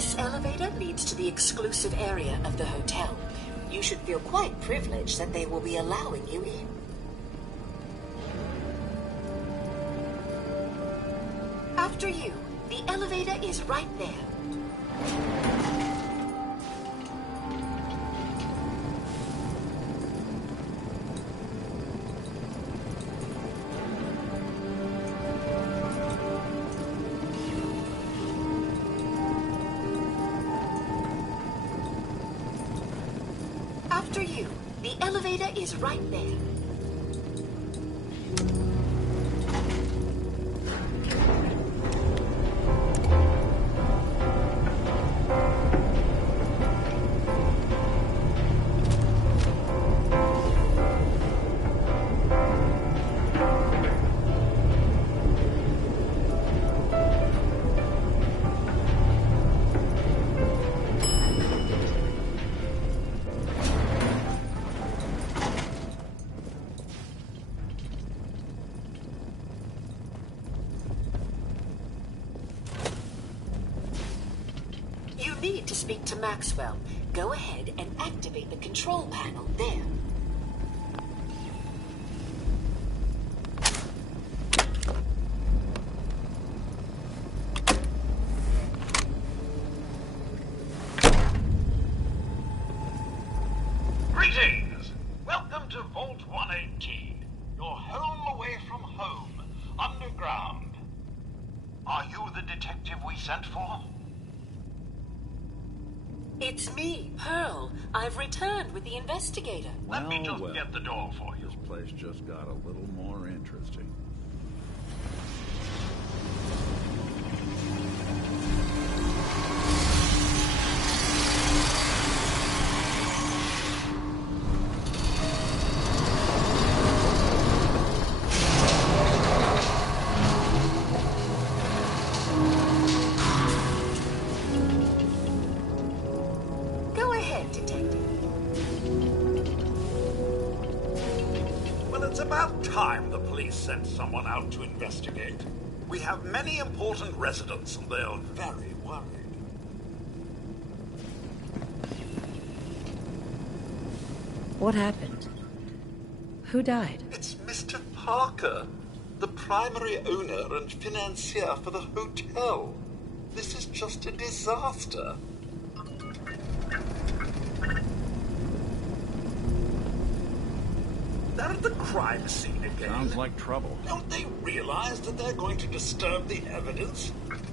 This elevator leads to the exclusive area of the hotel. You should feel quite privileged that they will be allowing you in. After you. The elevator is right there. After you. The elevator is right there. Need to speak to Maxwell. Go ahead and activate the control panel there. Greetings! Welcome to Vault 118. Your home away from home, underground. Are you the detective we sent for? It's me, Pearl. I've returned with the investigator. Let me just get the door for you. This place just got a little more interesting. Sent someone out to investigate. We have many important residents and they're very worried. What happened? Who died? It's Mr. Parker, the primary owner and financier for the hotel. This is just a disaster. They're at the crime scene again. Sounds like trouble. Don't they realize that they're going to disturb the evidence?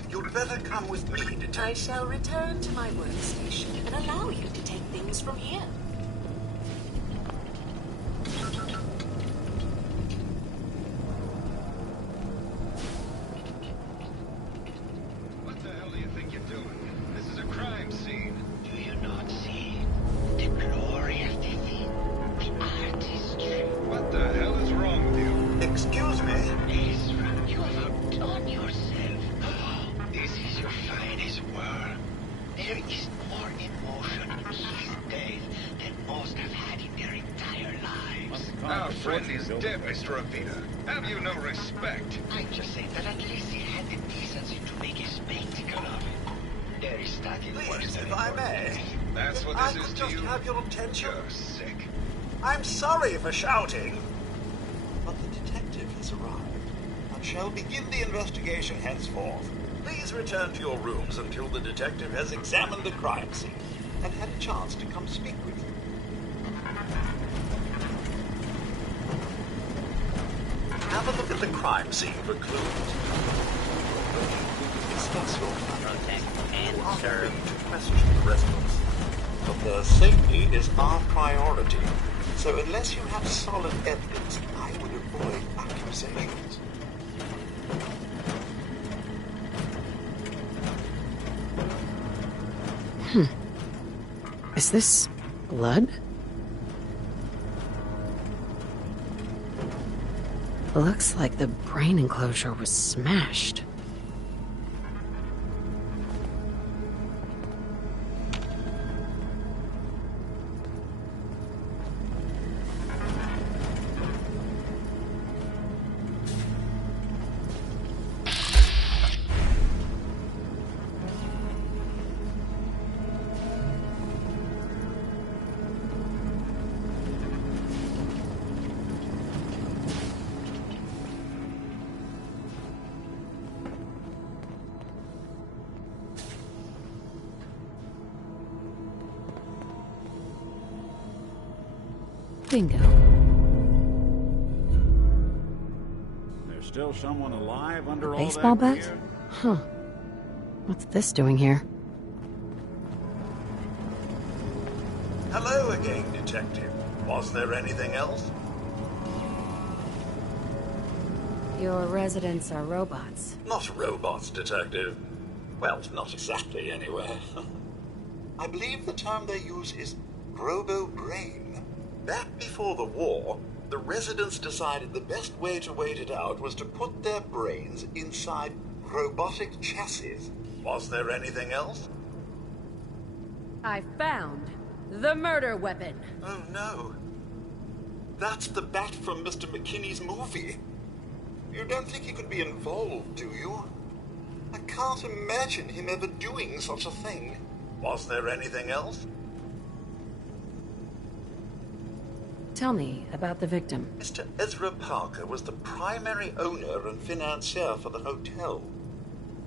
You'd better come with me, Detective. I shall return to my workstation and allow you to take things from here. What the hell do you think you're doing? This is a crime scene. Do you not see the glory of the thing? The artistry. What the hell is wrong with you? Excuse me? Ezra, you have outdone yourself. This is your finest work. There is more emotion in his death than most have had in their entire lives. Our friend is dead, Mr. Avita. Have you no respect? I'm just saying that at least he had the decency to make a spectacle of it. There is nothing worse than if I may. That's what I this could is just to you? have your attention. You're sick. I'm sorry for shouting, but the detective has arrived and shall begin the investigation henceforth. Please return to your rooms until the detective has examined the crime scene and had a chance to come speak with you. Have a look at the crime scene for clues. Discuss your protect and serve. To question the residents. But their safety is our priority. So unless you have solid evidence, I would avoid accusations. Is this blood? Looks like the brain enclosure was smashed. Bingo. There's still someone alive under all Baseball that bat? gear? Huh. What's this doing here? Hello again, Detective. Was there anything else? Your residents are robots. Not robots, Detective. Well, not exactly, anyway. I believe the term they use is robo-brain. Back before the war, the residents decided the best way to wait it out was to put their brains inside robotic chassis. Was there anything else? I found the murder weapon. Oh no. That's the bat from Mr. McKinney's movie. You don't think he could be involved, do you? I can't imagine him ever doing such a thing. Was there anything else? Tell me about the victim. Mr. Ezra Parker was the primary owner and financier for the hotel.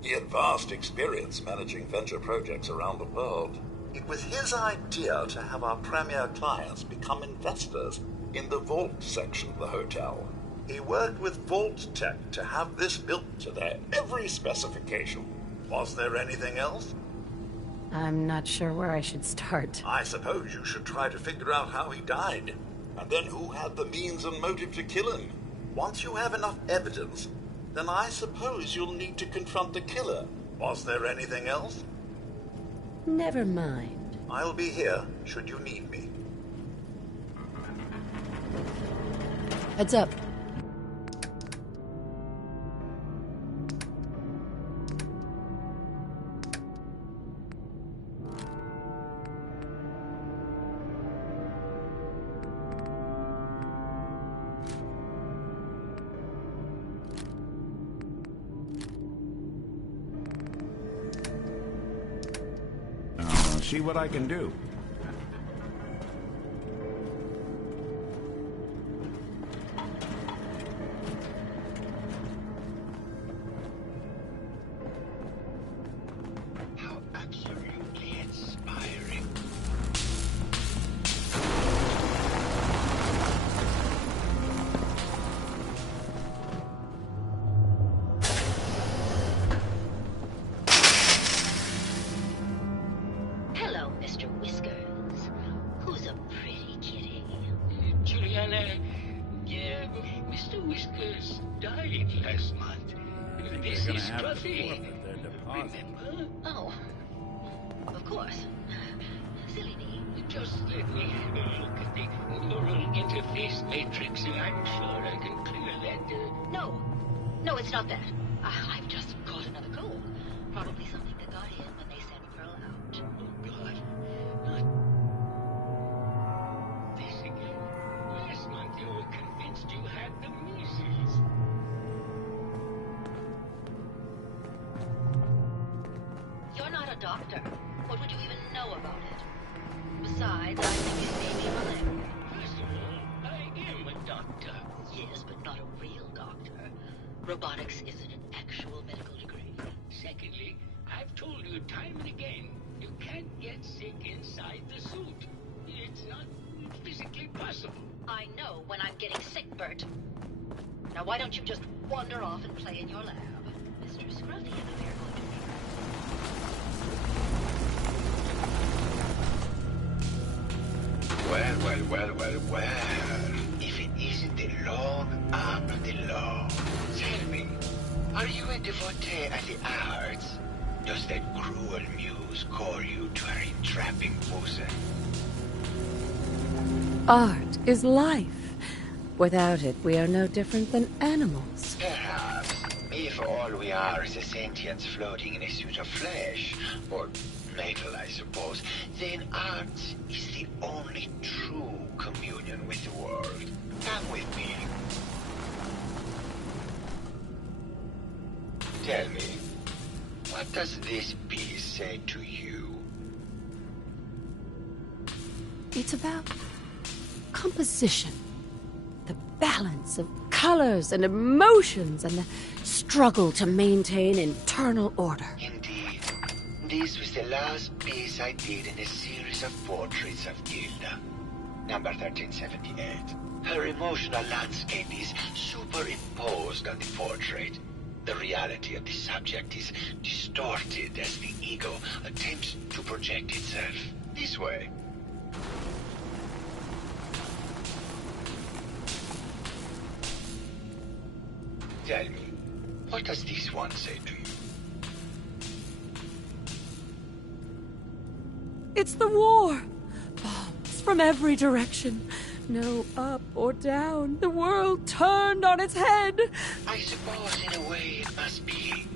He had vast experience managing venture projects around the world. It was his idea to have our premier clients become investors in the vault section of the hotel. He worked with Vault Tech to have this built to their every specification. Was there anything else? I'm not sure where I should start. I suppose you should try to figure out how he died, and then who had the means and motive to kill him. Once you have enough evidence, then I suppose you'll need to confront the killer. Was there anything else? Never mind. I'll be here should you need me. Heads up. See what I can do. How absolutely inspiring. Hello, Mr. Whiskers. Who's a pretty kitty? Juliana, yeah, Mr. Whiskers died last month. This They're is gonna have to Scruffy. forfeit their deposit. Remember? Oh, of course. Silly me. Just let me have a look at the neural interface matrix, and I'm sure I can clear that. No, it's not that. I've just caught another cold. Probably something that got in when they sent Pearl out. Oh, God. Not this again. Last month you were convinced you had the measles. You're not a doctor. What would you even know about it? Besides, I think it may be malaria. First of all, I am a doctor. Yes, but not a real doctor. Robotics isn't an actual medical degree. Secondly, I've told you time and again, you can't get sick inside the suit. It's not physically possible. I know when I'm getting sick, Bert. Now why don't you just wander off and play in your lab? Mr. Scruffy and I are going to be Well. If it isn't the long arm of the law. Tell me, are you a devotee of the arts? Does that cruel muse call you to her entrapping bosom? Art is life. Without it, we are no different than animals. Perhaps, if all we are is a sentience floating in a suit of flesh, or metal, I suppose, then art is the only true communion with the world. Come with me. Tell me, what does this piece say to you? It's about composition. The balance of colors and emotions and the struggle to maintain internal order. Indeed. This was the last piece I did in a series of portraits of Gilda. number 1378. Her emotional landscape is superimposed on the portrait. The reality of the subject is distorted as the ego attempts to project itself. This way. Tell me, what does this one say to you? It's the war! Bombs from every direction. No up or down. The world turned on its head. I suppose in a way it must be.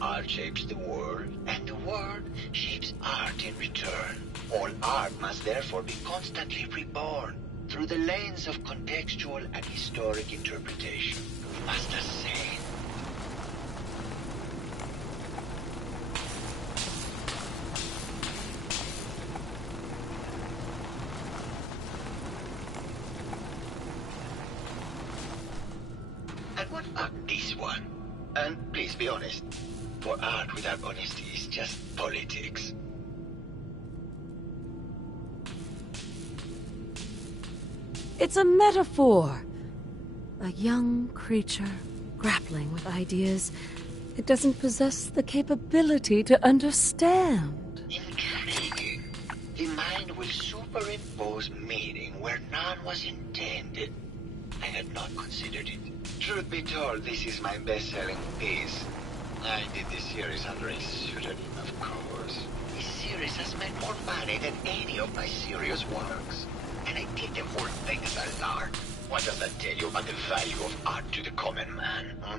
Art shapes the world, and the world shapes art in return. All art must therefore be constantly reborn through the lens of contextual and historic interpretation. We must ascend. And what about this one? And please be honest, for art without honesty is just politics. It's a metaphor. A young creature grappling with ideas it doesn't possess the capability to understand. Intriguing. The mind will superimpose meaning where none was intended. I had not considered it. Truth be told, this is my best-selling piece. I did this series under a pseudonym, of course. This series has made more money than any of my serious works. And I did the whole thing as a lark. What does that tell you about the value of art to the common man, huh?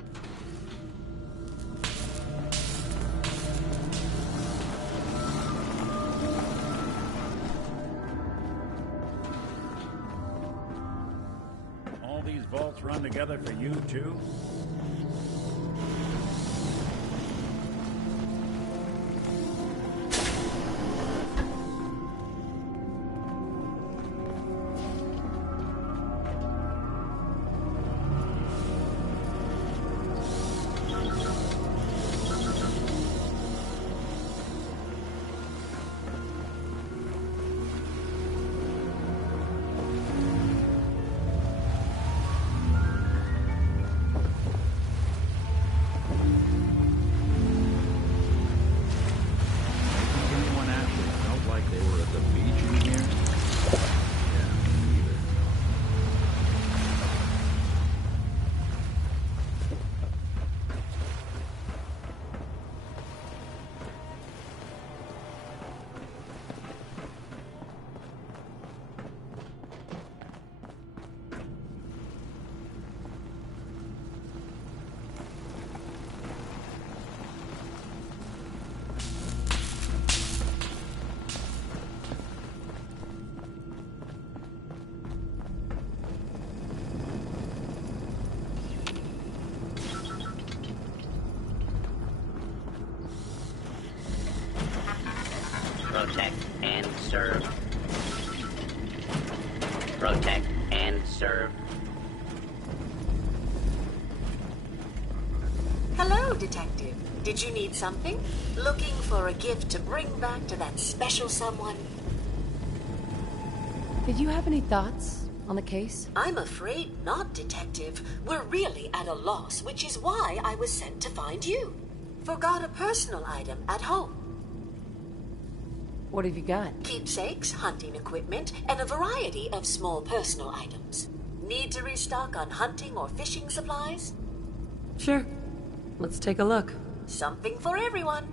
All these vaults run together for you, too? Protect and serve. Protect and serve. Hello, Detective. Did you need something? Looking for a gift to bring back to that special someone? Did you have any thoughts on the case? I'm afraid not, Detective. We're really at a loss, which is why I was sent to find you. Forgot a personal item at home. What have you got? Keepsakes, hunting equipment, and a variety of small personal items. Need to restock on hunting or fishing supplies? Sure. Let's take a look. Something for everyone.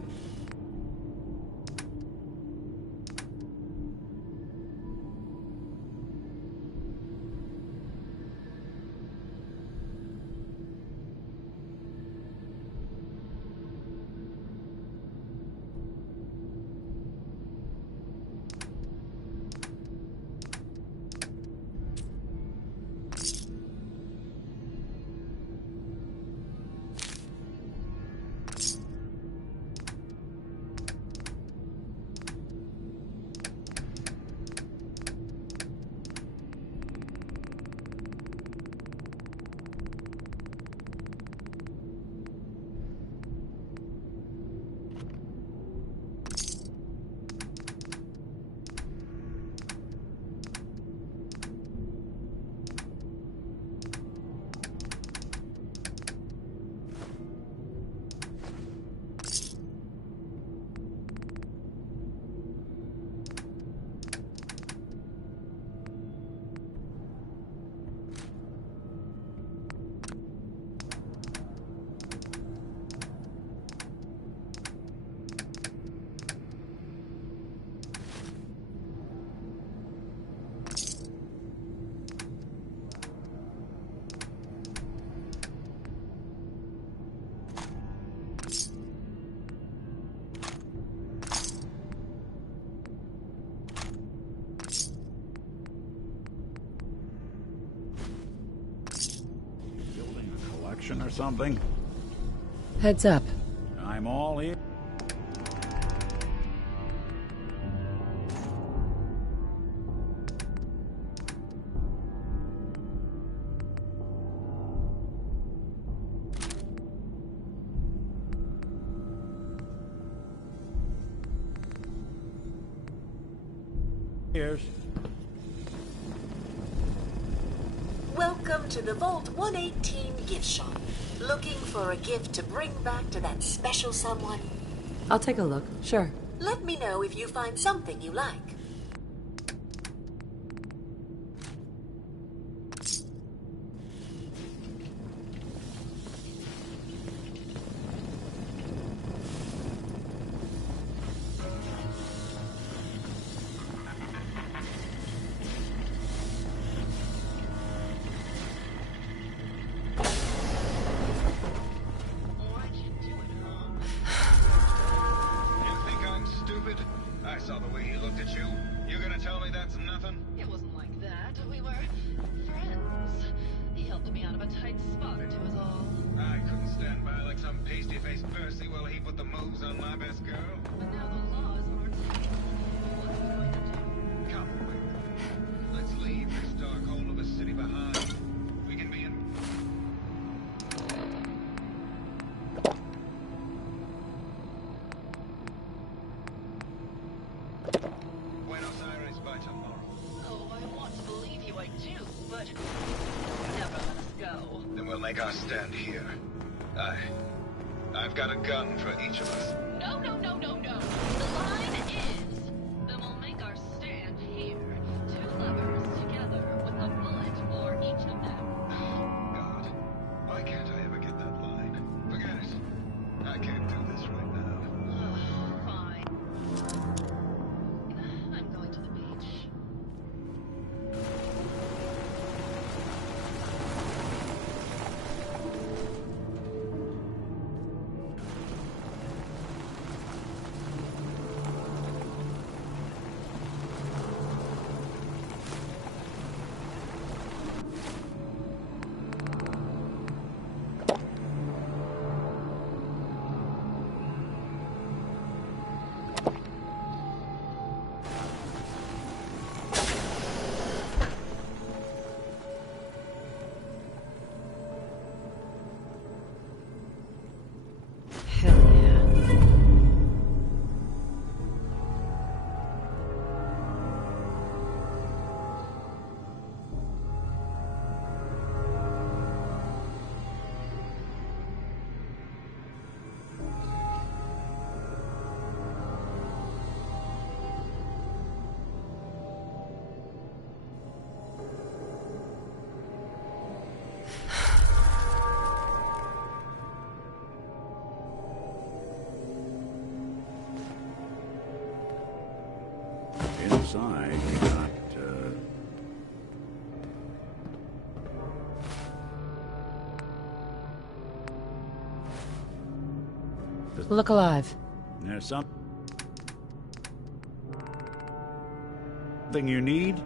action or something? Heads up. I'm all in. Here's. Welcome to the Vault 118 gift shop. Looking for a gift to bring back to that special someone? I'll take a look, sure. Let me know if you find something you like. I saw the way he looked at you. You're gonna tell me that's nothing? It wasn't like that. We were friends. He helped me out of a tight spot or two is all. I couldn't stand by like some pasty-faced Percy while he put the moves on my best girl. But now the law is on our team. What are we going to do? Come with me. Let's leave this dark hole of a city behind. We can be in... Buenos Aires by tomorrow. Oh, I want to believe you, I do, but never let us go. Then we'll make our stand here. I've got a gun for each of us. No, no, no, no, no. The line is, then we'll make our stand here. Two lovers together with a bullet for each of them. God, why can't I ever get that line? Forget it. I can't do this right now. Fine. I'm going to the beach. Inside, we got, Look alive. There's something you need?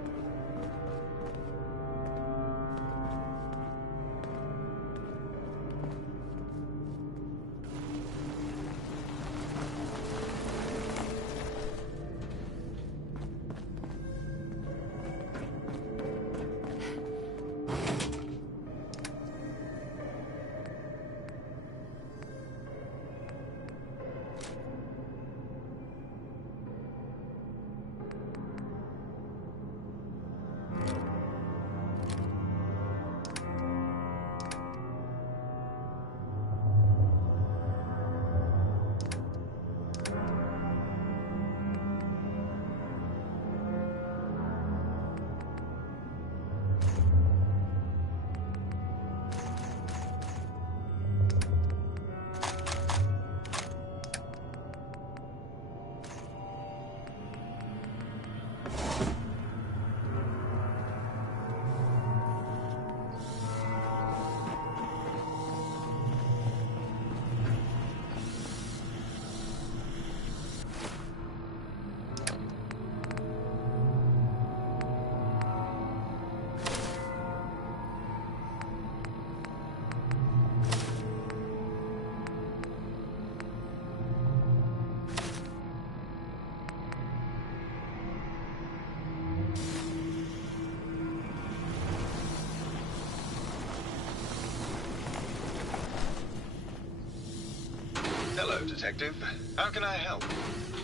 Hello, Detective. How can I help?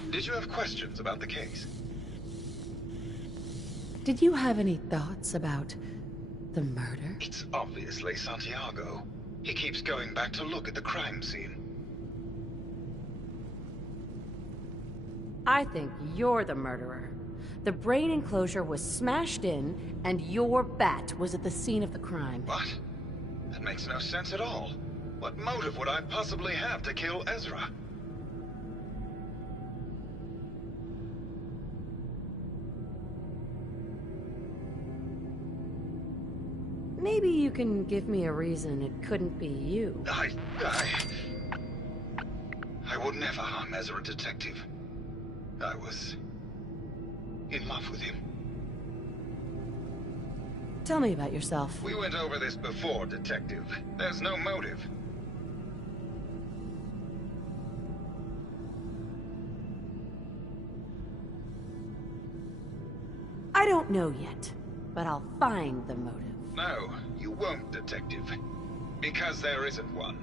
Did you have questions about the case? Did you have any thoughts about the murder? It's obviously Santiago. He keeps going back to look at the crime scene. I think you're the murderer. The brain enclosure was smashed in, and your bat was at the scene of the crime. What? That makes no sense at all. What motive would I possibly have to kill Ezra? Maybe you can give me a reason it couldn't be you. I would never harm Ezra, Detective. I was in love with him. Tell me about yourself. We went over this before, Detective. There's no motive. I don't know yet, but I'll find the motive. No, you won't, Detective. Because there isn't one.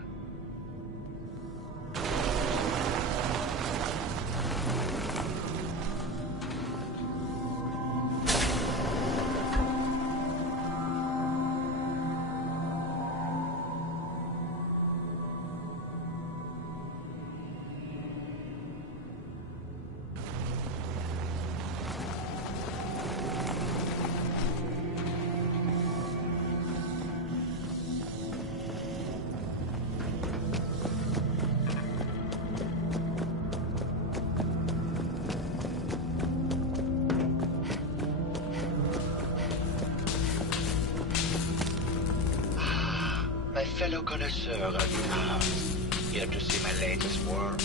My fellow connoisseur of the arts, here to see my latest work.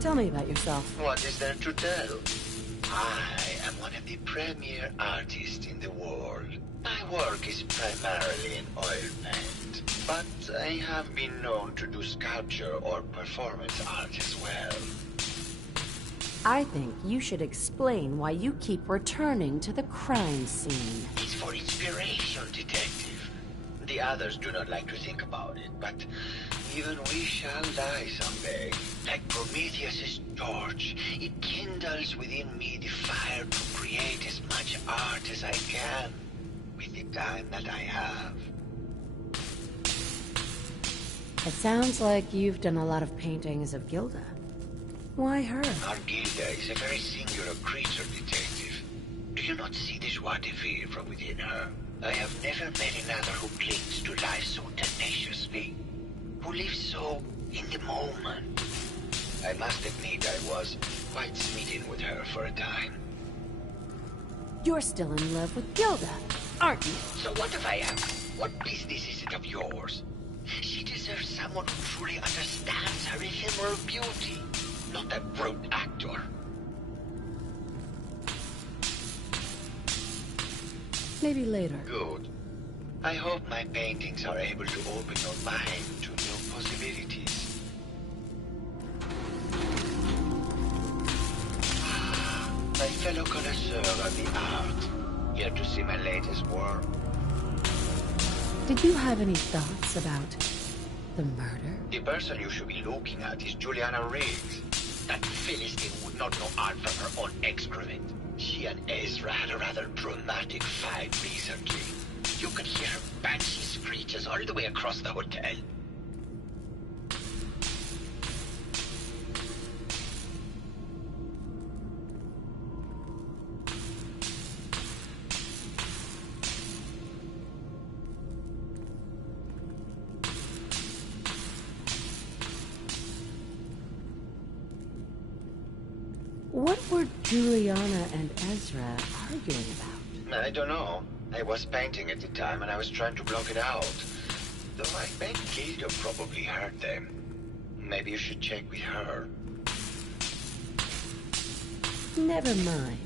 Tell me about yourself. What is there to tell? I am one of the premier artists in the world. My work is primarily in oil paint, but I have been known to do sculpture or performance art as well. I think you should explain why you keep returning to the crime scene. It's for inspiration, Detective. The others do not like to think about it, but even we shall die someday. Like Prometheus's torch, it kindles within me the fire to create as much art as I can with the time that I have. It sounds like you've done a lot of paintings of Gilda. Why her? Our Gilda is a very singular creature, Detective. Do you not see the joie de vivre from within her? I have never met another who clings to life so tenaciously, who lives so in the moment. I must admit I was quite smitten with her for a time. You're still in love with Gilda, aren't you? So what if I am? What business is it of yours? She deserves someone who truly understands her ephemeral beauty, not that brute actor. Maybe later. Good. I hope my paintings are able to open your mind to new possibilities. My fellow connoisseur of the art, here to see my latest work. Did you have any thoughts about the murder? The person you should be looking at is Juliana Riggs. That Philistine would not know art from her own excrement. She and Ezra had a rather dramatic fight recently. You could hear her banshee screeches all the way across the hotel. What were Juliana and Ezra arguing about? I don't know. I was painting at the time and I was trying to block it out. Though I bet Gilda probably heard them. Maybe you should check with her. Never mind.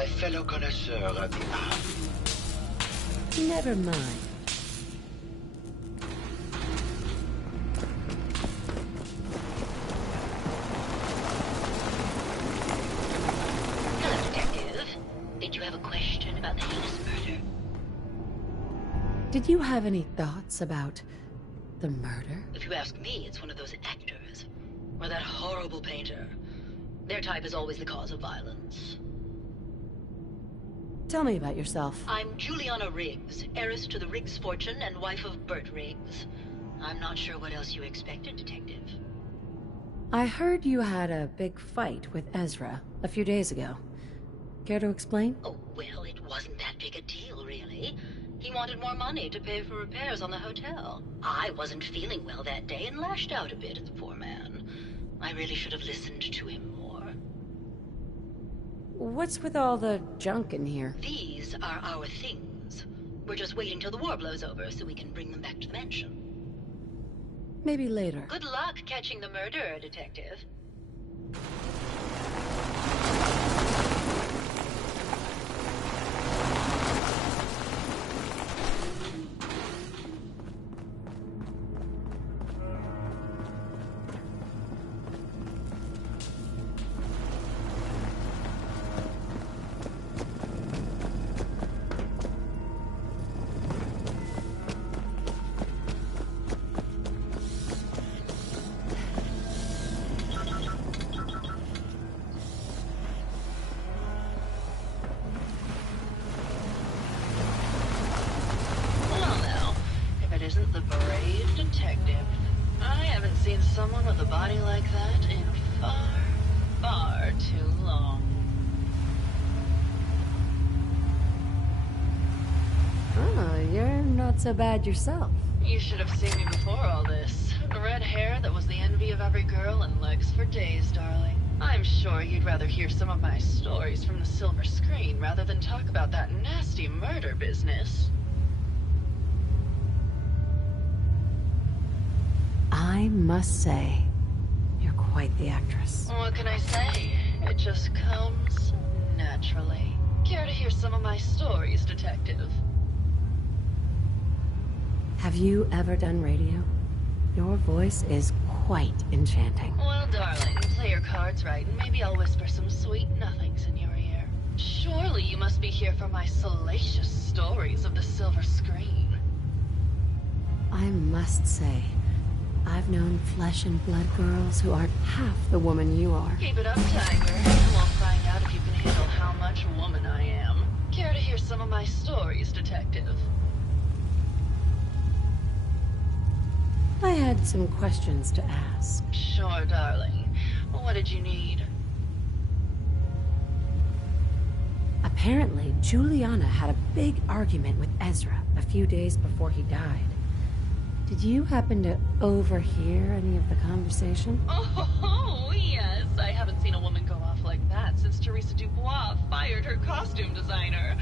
my fellow connoisseur of the art. Never mind. Hello, Detective. Did you have a question about the heinous murder? Did you have any thoughts about the murder? If you ask me, it's one of those actors. Or that horrible painter. Their type is always the cause of violence. Tell me about yourself. I'm Juliana Riggs, heiress to the Riggs fortune and wife of Bert Riggs. I'm not sure what else you expected, Detective. I heard you had a big fight with Ezra a few days ago. Care to explain? Oh, well, it wasn't that big a deal, really. He wanted more money to pay for repairs on the hotel. I wasn't feeling well that day and lashed out a bit at the poor man. I really should have listened to him more. What's with all the junk in here? These are our things. We're just waiting till the war blows over so we can bring them back to the mansion. Maybe later. Good luck catching the murderer, Detective. Isn't the brave detective? I haven't seen someone with a body like that in far, far too long. Oh, you're not so bad yourself. You should have seen me before all this. Red hair that was the envy of every girl and legs for days, darling. I'm sure you'd rather hear some of my stories from the silver screen rather than talk about that nasty murder business. I must say, you're quite the actress. What can I say? It just comes naturally. Care to hear some of my stories, Detective? Have you ever done radio? Your voice is quite enchanting. Well, darling, play your cards right, and maybe I'll whisper some sweet nothings in your ear. Surely you must be here for my salacious stories of the silver screen. I must say, I've known flesh and blood girls who aren't half the woman you are. Keep it up, Tiger, and we'll find out if you can handle how much woman I am. Care to hear some of my stories, Detective? I had some questions to ask. Sure, darling. What did you need? Apparently, Juliana had a big argument with Ezra a few days before he died. Did you happen to overhear any of the conversation? Oh, yes. I haven't seen a woman go off like that since Teresa Dubois fired her costume designer.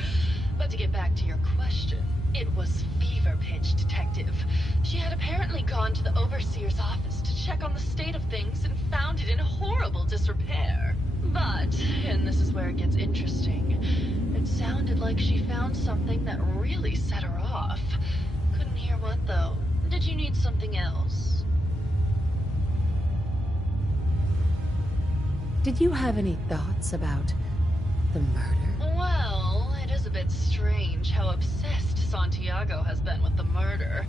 But to get back to your question, it was fever pitch, Detective. She had apparently gone to the overseer's office to check on the state of things and found it in horrible disrepair. But, and this is where it gets interesting, it sounded like she found something that really set her off. Couldn't hear what, though. Did you need something else? Did you have any thoughts about the murder? Well, it is a bit strange how obsessed Santiago has been with the murder.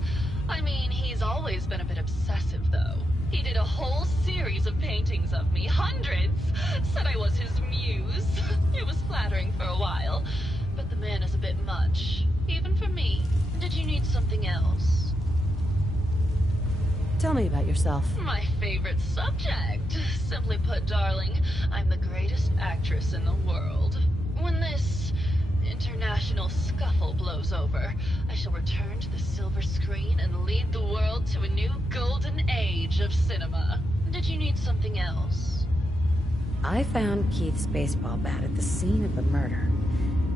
I mean, he's always been a bit obsessive, though. He did a whole series of paintings of me, hundreds, said I was his muse. It was flattering for a while, but the man is a bit much, even for me. Did you need something else? Tell me about yourself. My favorite subject. Simply put, darling, I'm the greatest actress in the world. When this international scuffle blows over, I shall return to the silver screen and lead the world to a new golden age of cinema. Did you need something else? I found Keith's baseball bat at the scene of the murder.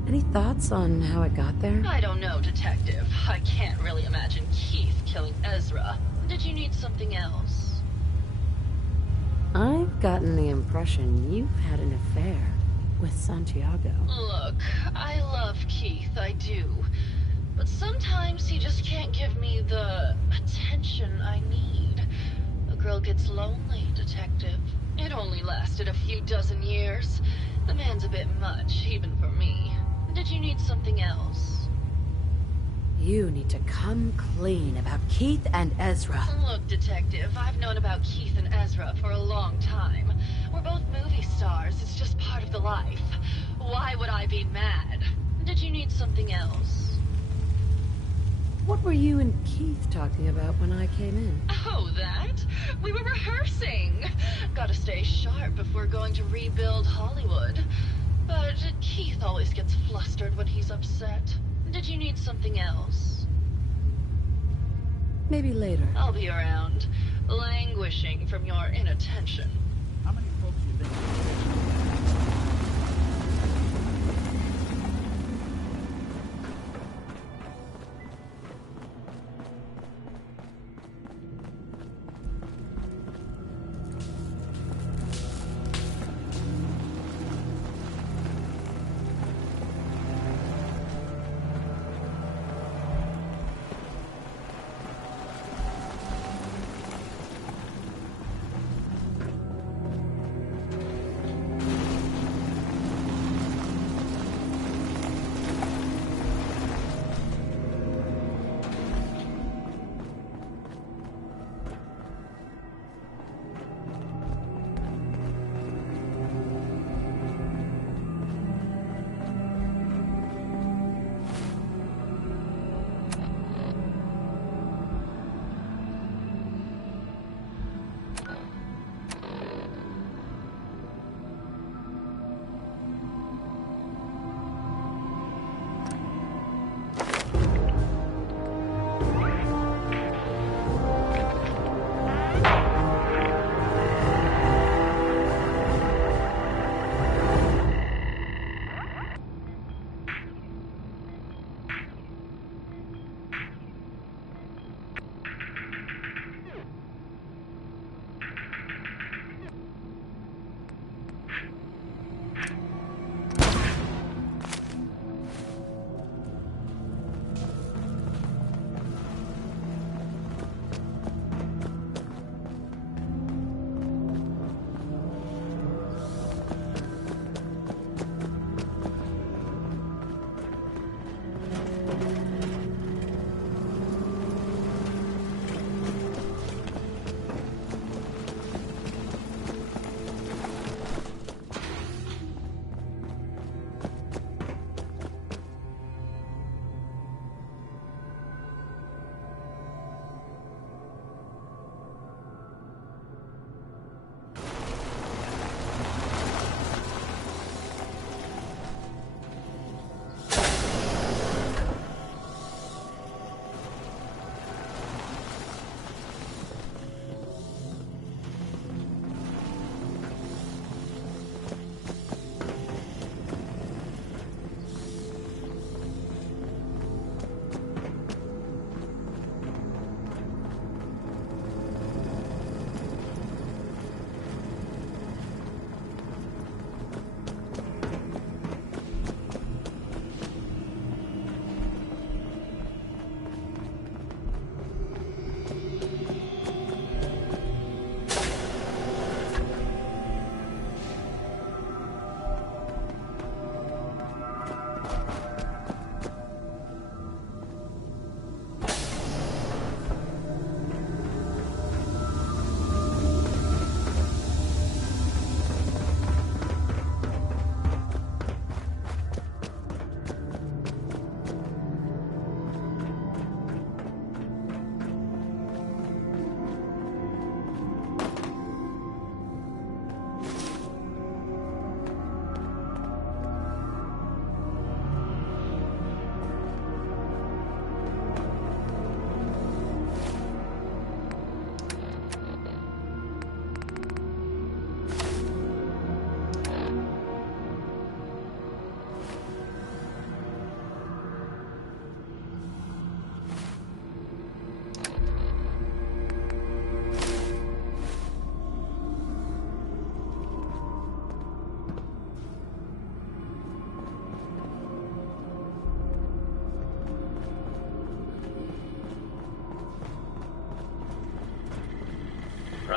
Any thoughts on how it got there? I don't know, Detective. I can't really imagine Keith killing Ezra. Did you need something else? I've gotten the impression you've had an affair with Santiago. Look, I love Keith, I do. But sometimes he just can't give me the attention I need. A girl gets lonely, Detective. It only lasted a few dozen years. The man's a bit much, even for me. Did you need something else? You need to come clean about Keith and Ezra. Look, Detective, I've known about Keith and Ezra for a long time. We're both movie stars. It's just part of the life. Why would I be mad? Did you need something else? What were you and Keith talking about when I came in? Oh, that? We were rehearsing. Gotta stay sharp if we're going to rebuild Hollywood. But Keith always gets flustered when he's upset. Did you need something else? Maybe later. I'll be around, languishing from your inattention. How many folks do you think?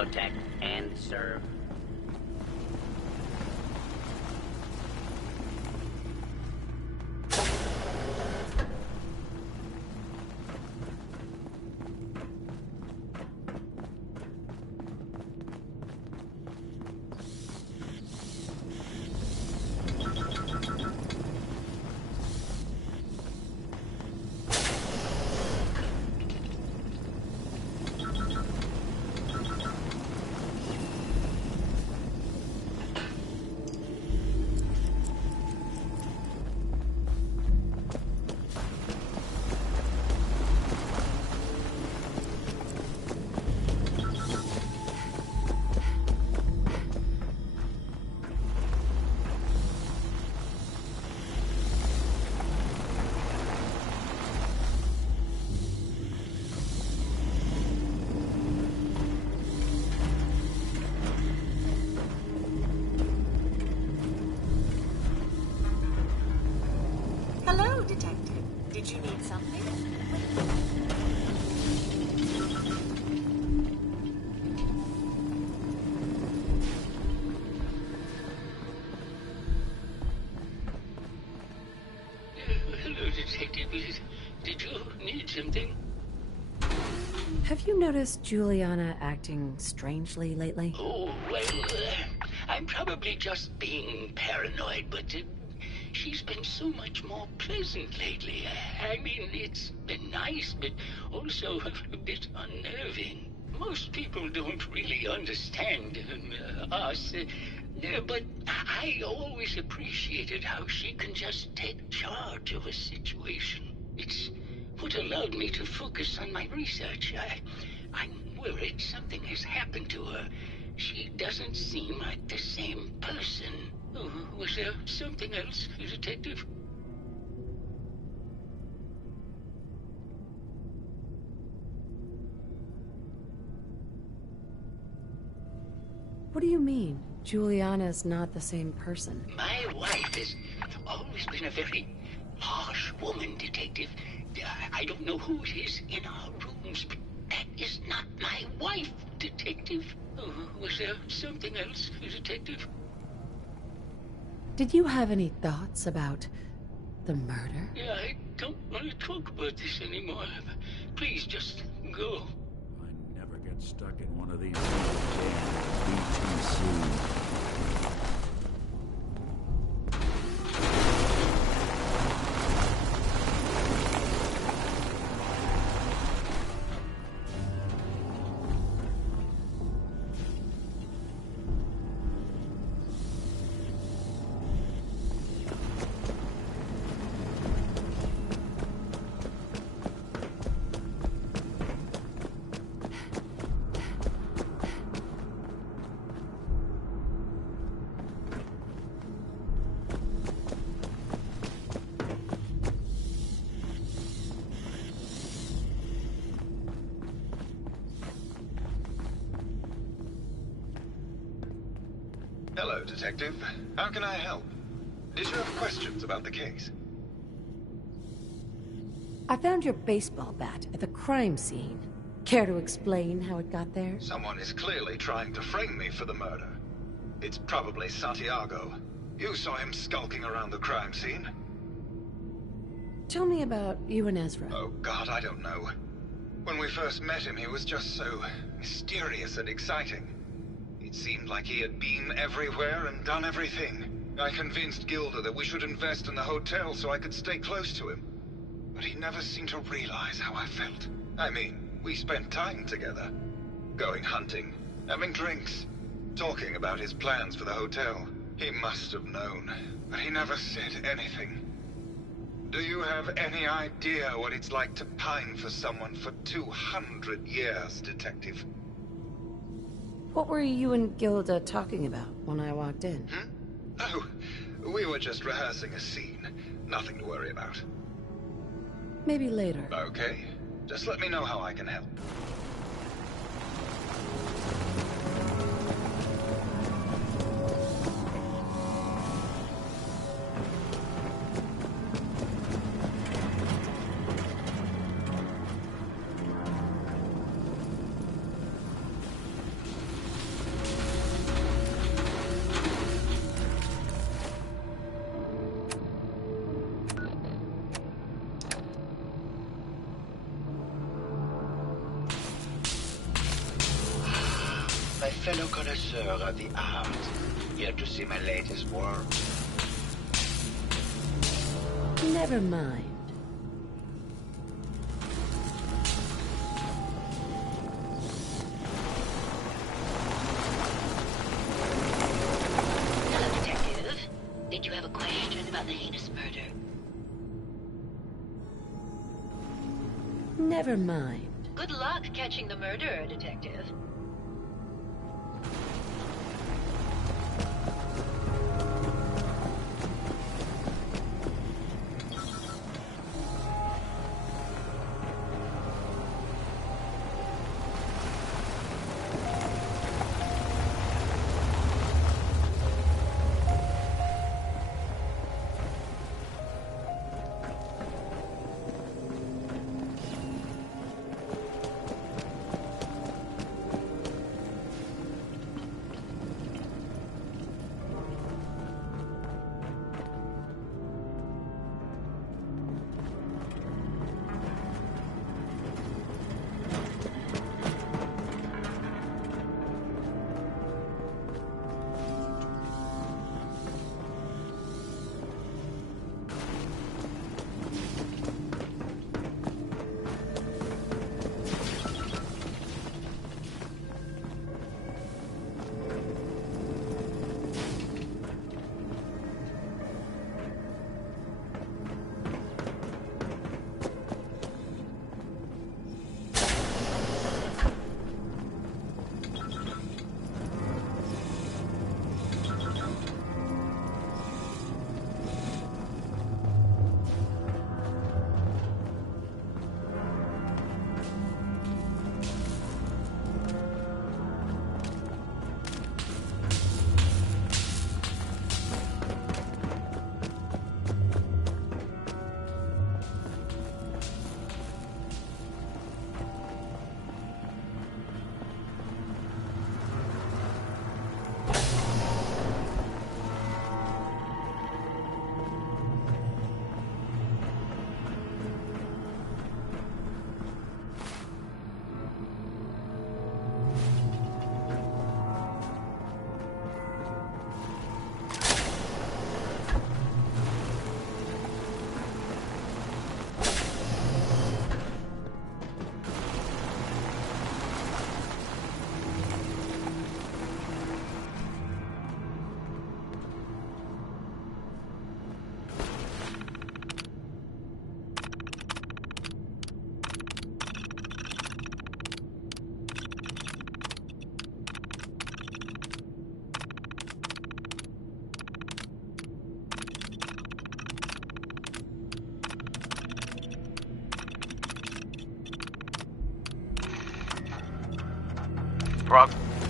protect, and serve. Hello, Detective. Did you need something? Hello, Detective. Did you need something? Have you noticed Juliana acting strangely lately? Oh, well, I'm probably just being paranoid, but she's been so much more pleasant lately. I mean, it's been nice, but also a bit unnerving. Most people don't really understand us, but I always appreciated how she can just take charge of a situation. It's what allowed me to focus on my research. I'm worried something has happened to her. She doesn't seem like the same person. Oh, was there something else, Detective? What do you mean? Juliana's not the same person. My wife has always been a very harsh woman, Detective. I don't know who it is in our rooms, but that is not my wife, Detective. Oh, was there something else, Detective? Did you have any thoughts about the murder? Yeah, I don't want to talk about this anymore. Please, just go. I never get stuck in one of these damn BTC. Hello, Detective. How can I help? Did you have questions about the case? I found your baseball bat at the crime scene. Care to explain how it got there? Someone is clearly trying to frame me for the murder. It's probably Santiago. You saw him skulking around the crime scene. Tell me about you and Ezra. Oh, God, I don't know. When we first met him, he was just so mysterious and exciting. It seemed like he had been everywhere and done everything. I convinced Gilda that we should invest in the hotel so I could stay close to him. But he never seemed to realize how I felt. I mean, we spent time together. Going hunting, having drinks, talking about his plans for the hotel. He must have known, but he never said anything. Do you have any idea what it's like to pine for someone for 200 years, Detective? What were you and Gilda talking about when I walked in? Oh, we were just rehearsing a scene. Nothing to worry about. Maybe later. Okay. Just let me know how I can help. fellow connoisseur of the arts. Here to see my latest work. Never mind. Hello, Detective. Did you have a question about the heinous murder? Never mind. Good luck catching the murderer, Detective.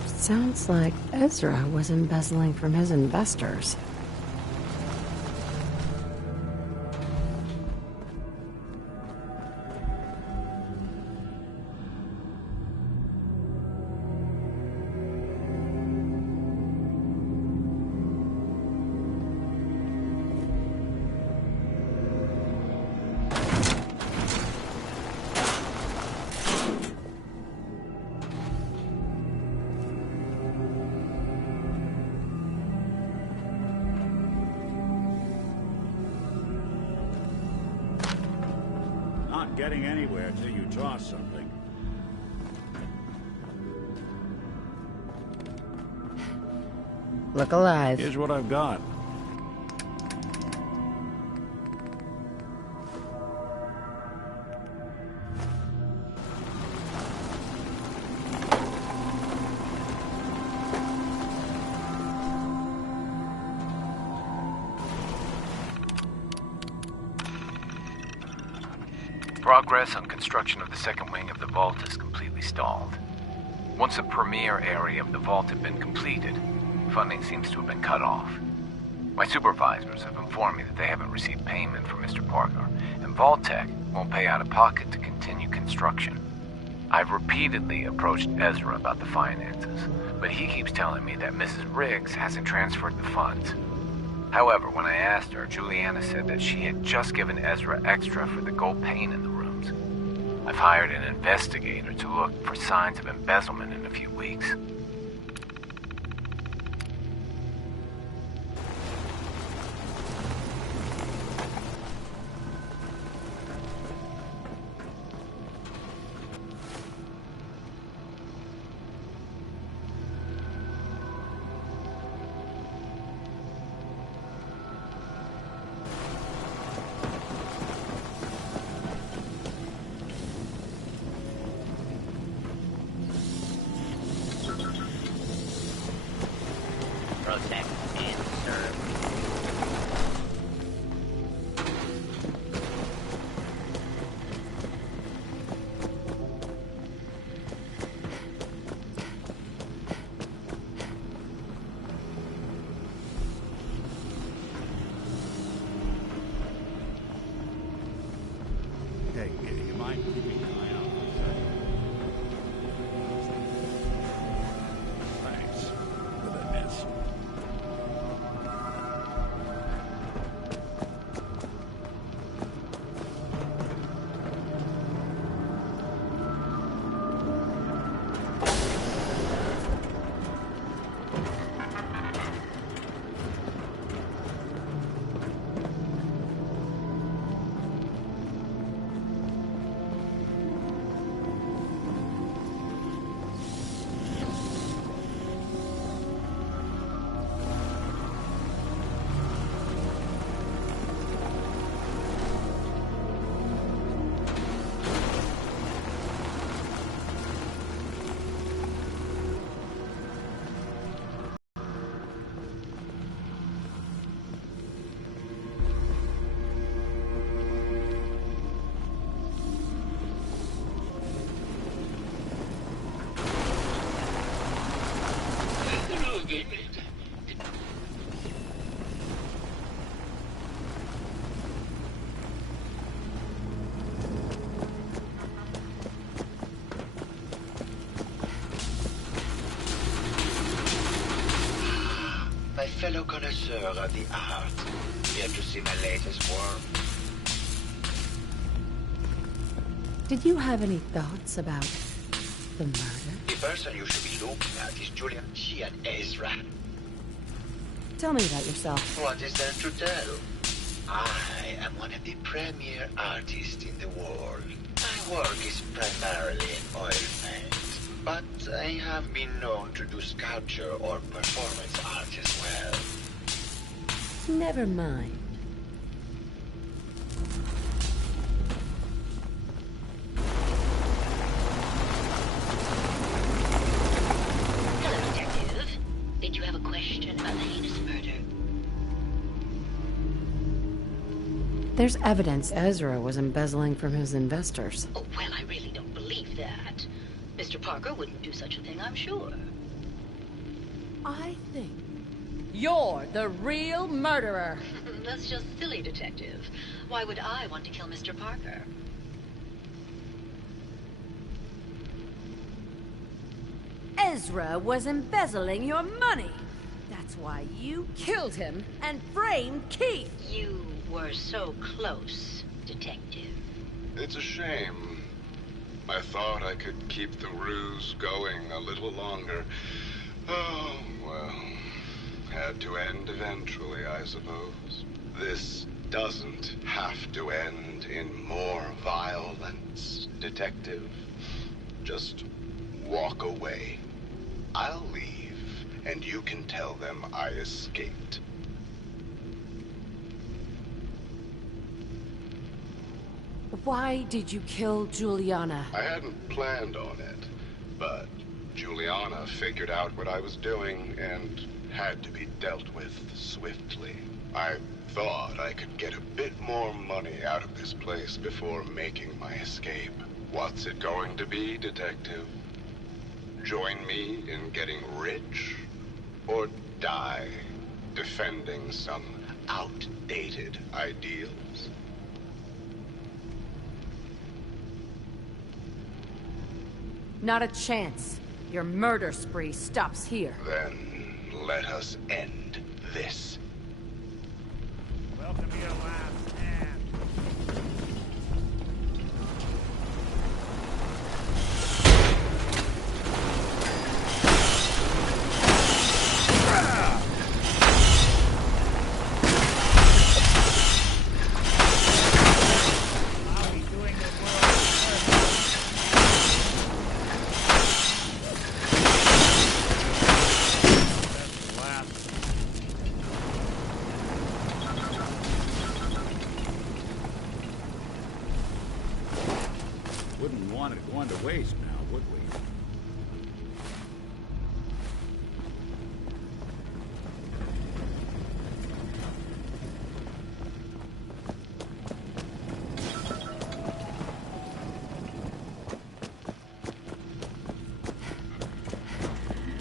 Sounds like Ezra was embezzling from his investors. Not getting anywhere till you draw something. Look alive. Here's what I've got. Progress on construction of the second wing of the vault is completely stalled. Once the premier area of the vault had been completed, funding seems to have been cut off. My supervisors have informed me that they haven't received payment from Mr. Parker, and Vault-Tec won't pay out of pocket to continue construction. I've repeatedly approached Ezra about the finances, but he keeps telling me that Mrs. Riggs hasn't transferred the funds. However, when I asked her, Juliana said that she had just given Ezra extra for the gold paint in the rooms. I've hired an investigator to look for signs of embezzlement in a few weeks. fellow connoisseur of the arts. Here to see my latest work. Did you have any thoughts about the murder? The person you should be looking at is Julian and Ezra. Tell me about yourself. What is there to tell? I am one of the premier artists in the world. My work is primarily in oil paint, but I have been known to do sculpture or performance art as well. Never mind. Hello, Detective. Did you have a question about the heinous murder? There's evidence Ezra was embezzling from his investors. Oh, well, I really don't believe that. Mr. Parker wouldn't do such a thing, I'm sure. I think you're the real murderer. That's just silly, Detective. Why would I want to kill Mr. Parker? Ezra was embezzling your money. That's why you killed him and framed Keith. You were so close, Detective. It's a shame. I thought I could keep the ruse going a little longer. Oh, well. Had to end eventually, I suppose. This doesn't have to end in more violence, Detective. Just walk away. I'll leave, and you can tell them I escaped. Why did you kill Juliana? I hadn't planned on it, but Juliana figured out what I was doing and had to be dealt with swiftly. I thought I could get a bit more money out of this place before making my escape. What's it going to be, Detective? Join me in getting rich? Or die defending some outdated ideals? Not a chance. Your murder spree stops here. Then let us end this. Welcome to your last stand. Wouldn't want it going to waste now, would we?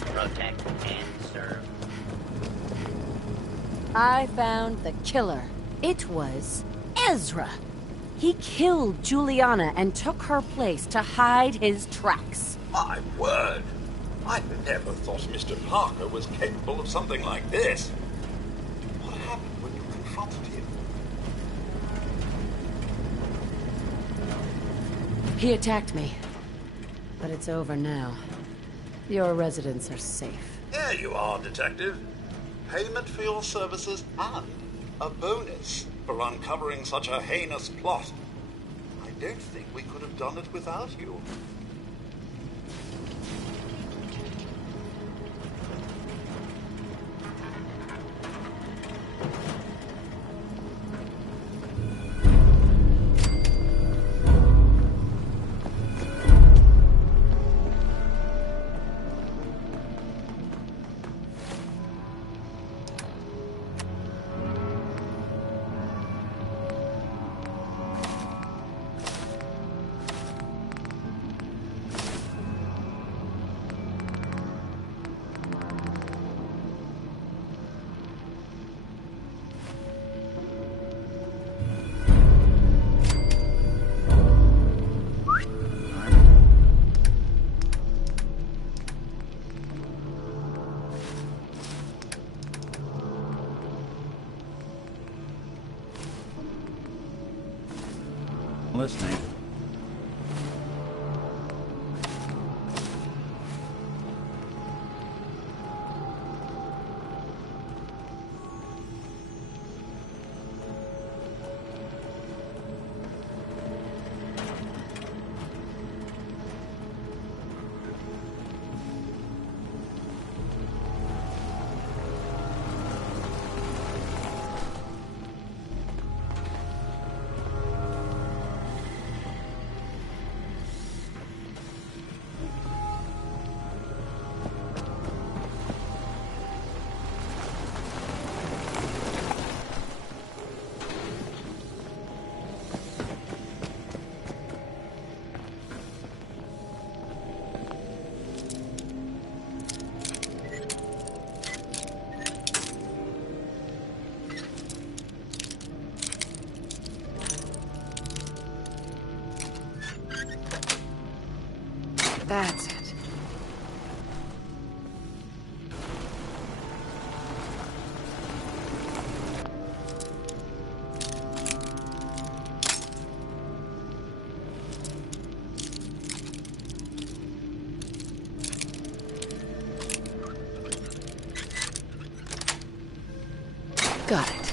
Protect and serve. I found the killer. It was Ezra. He killed Juliana and took her place to hide his tracks. My word! I never thought Mr. Parker was capable of something like this. What happened when you confronted him? He attacked me. But it's over now. Your residents are safe. There you are, Detective. Payment for your services and a bonus for uncovering such a heinous plot. I don't think we could have done it without you. listening. That's it. Got it.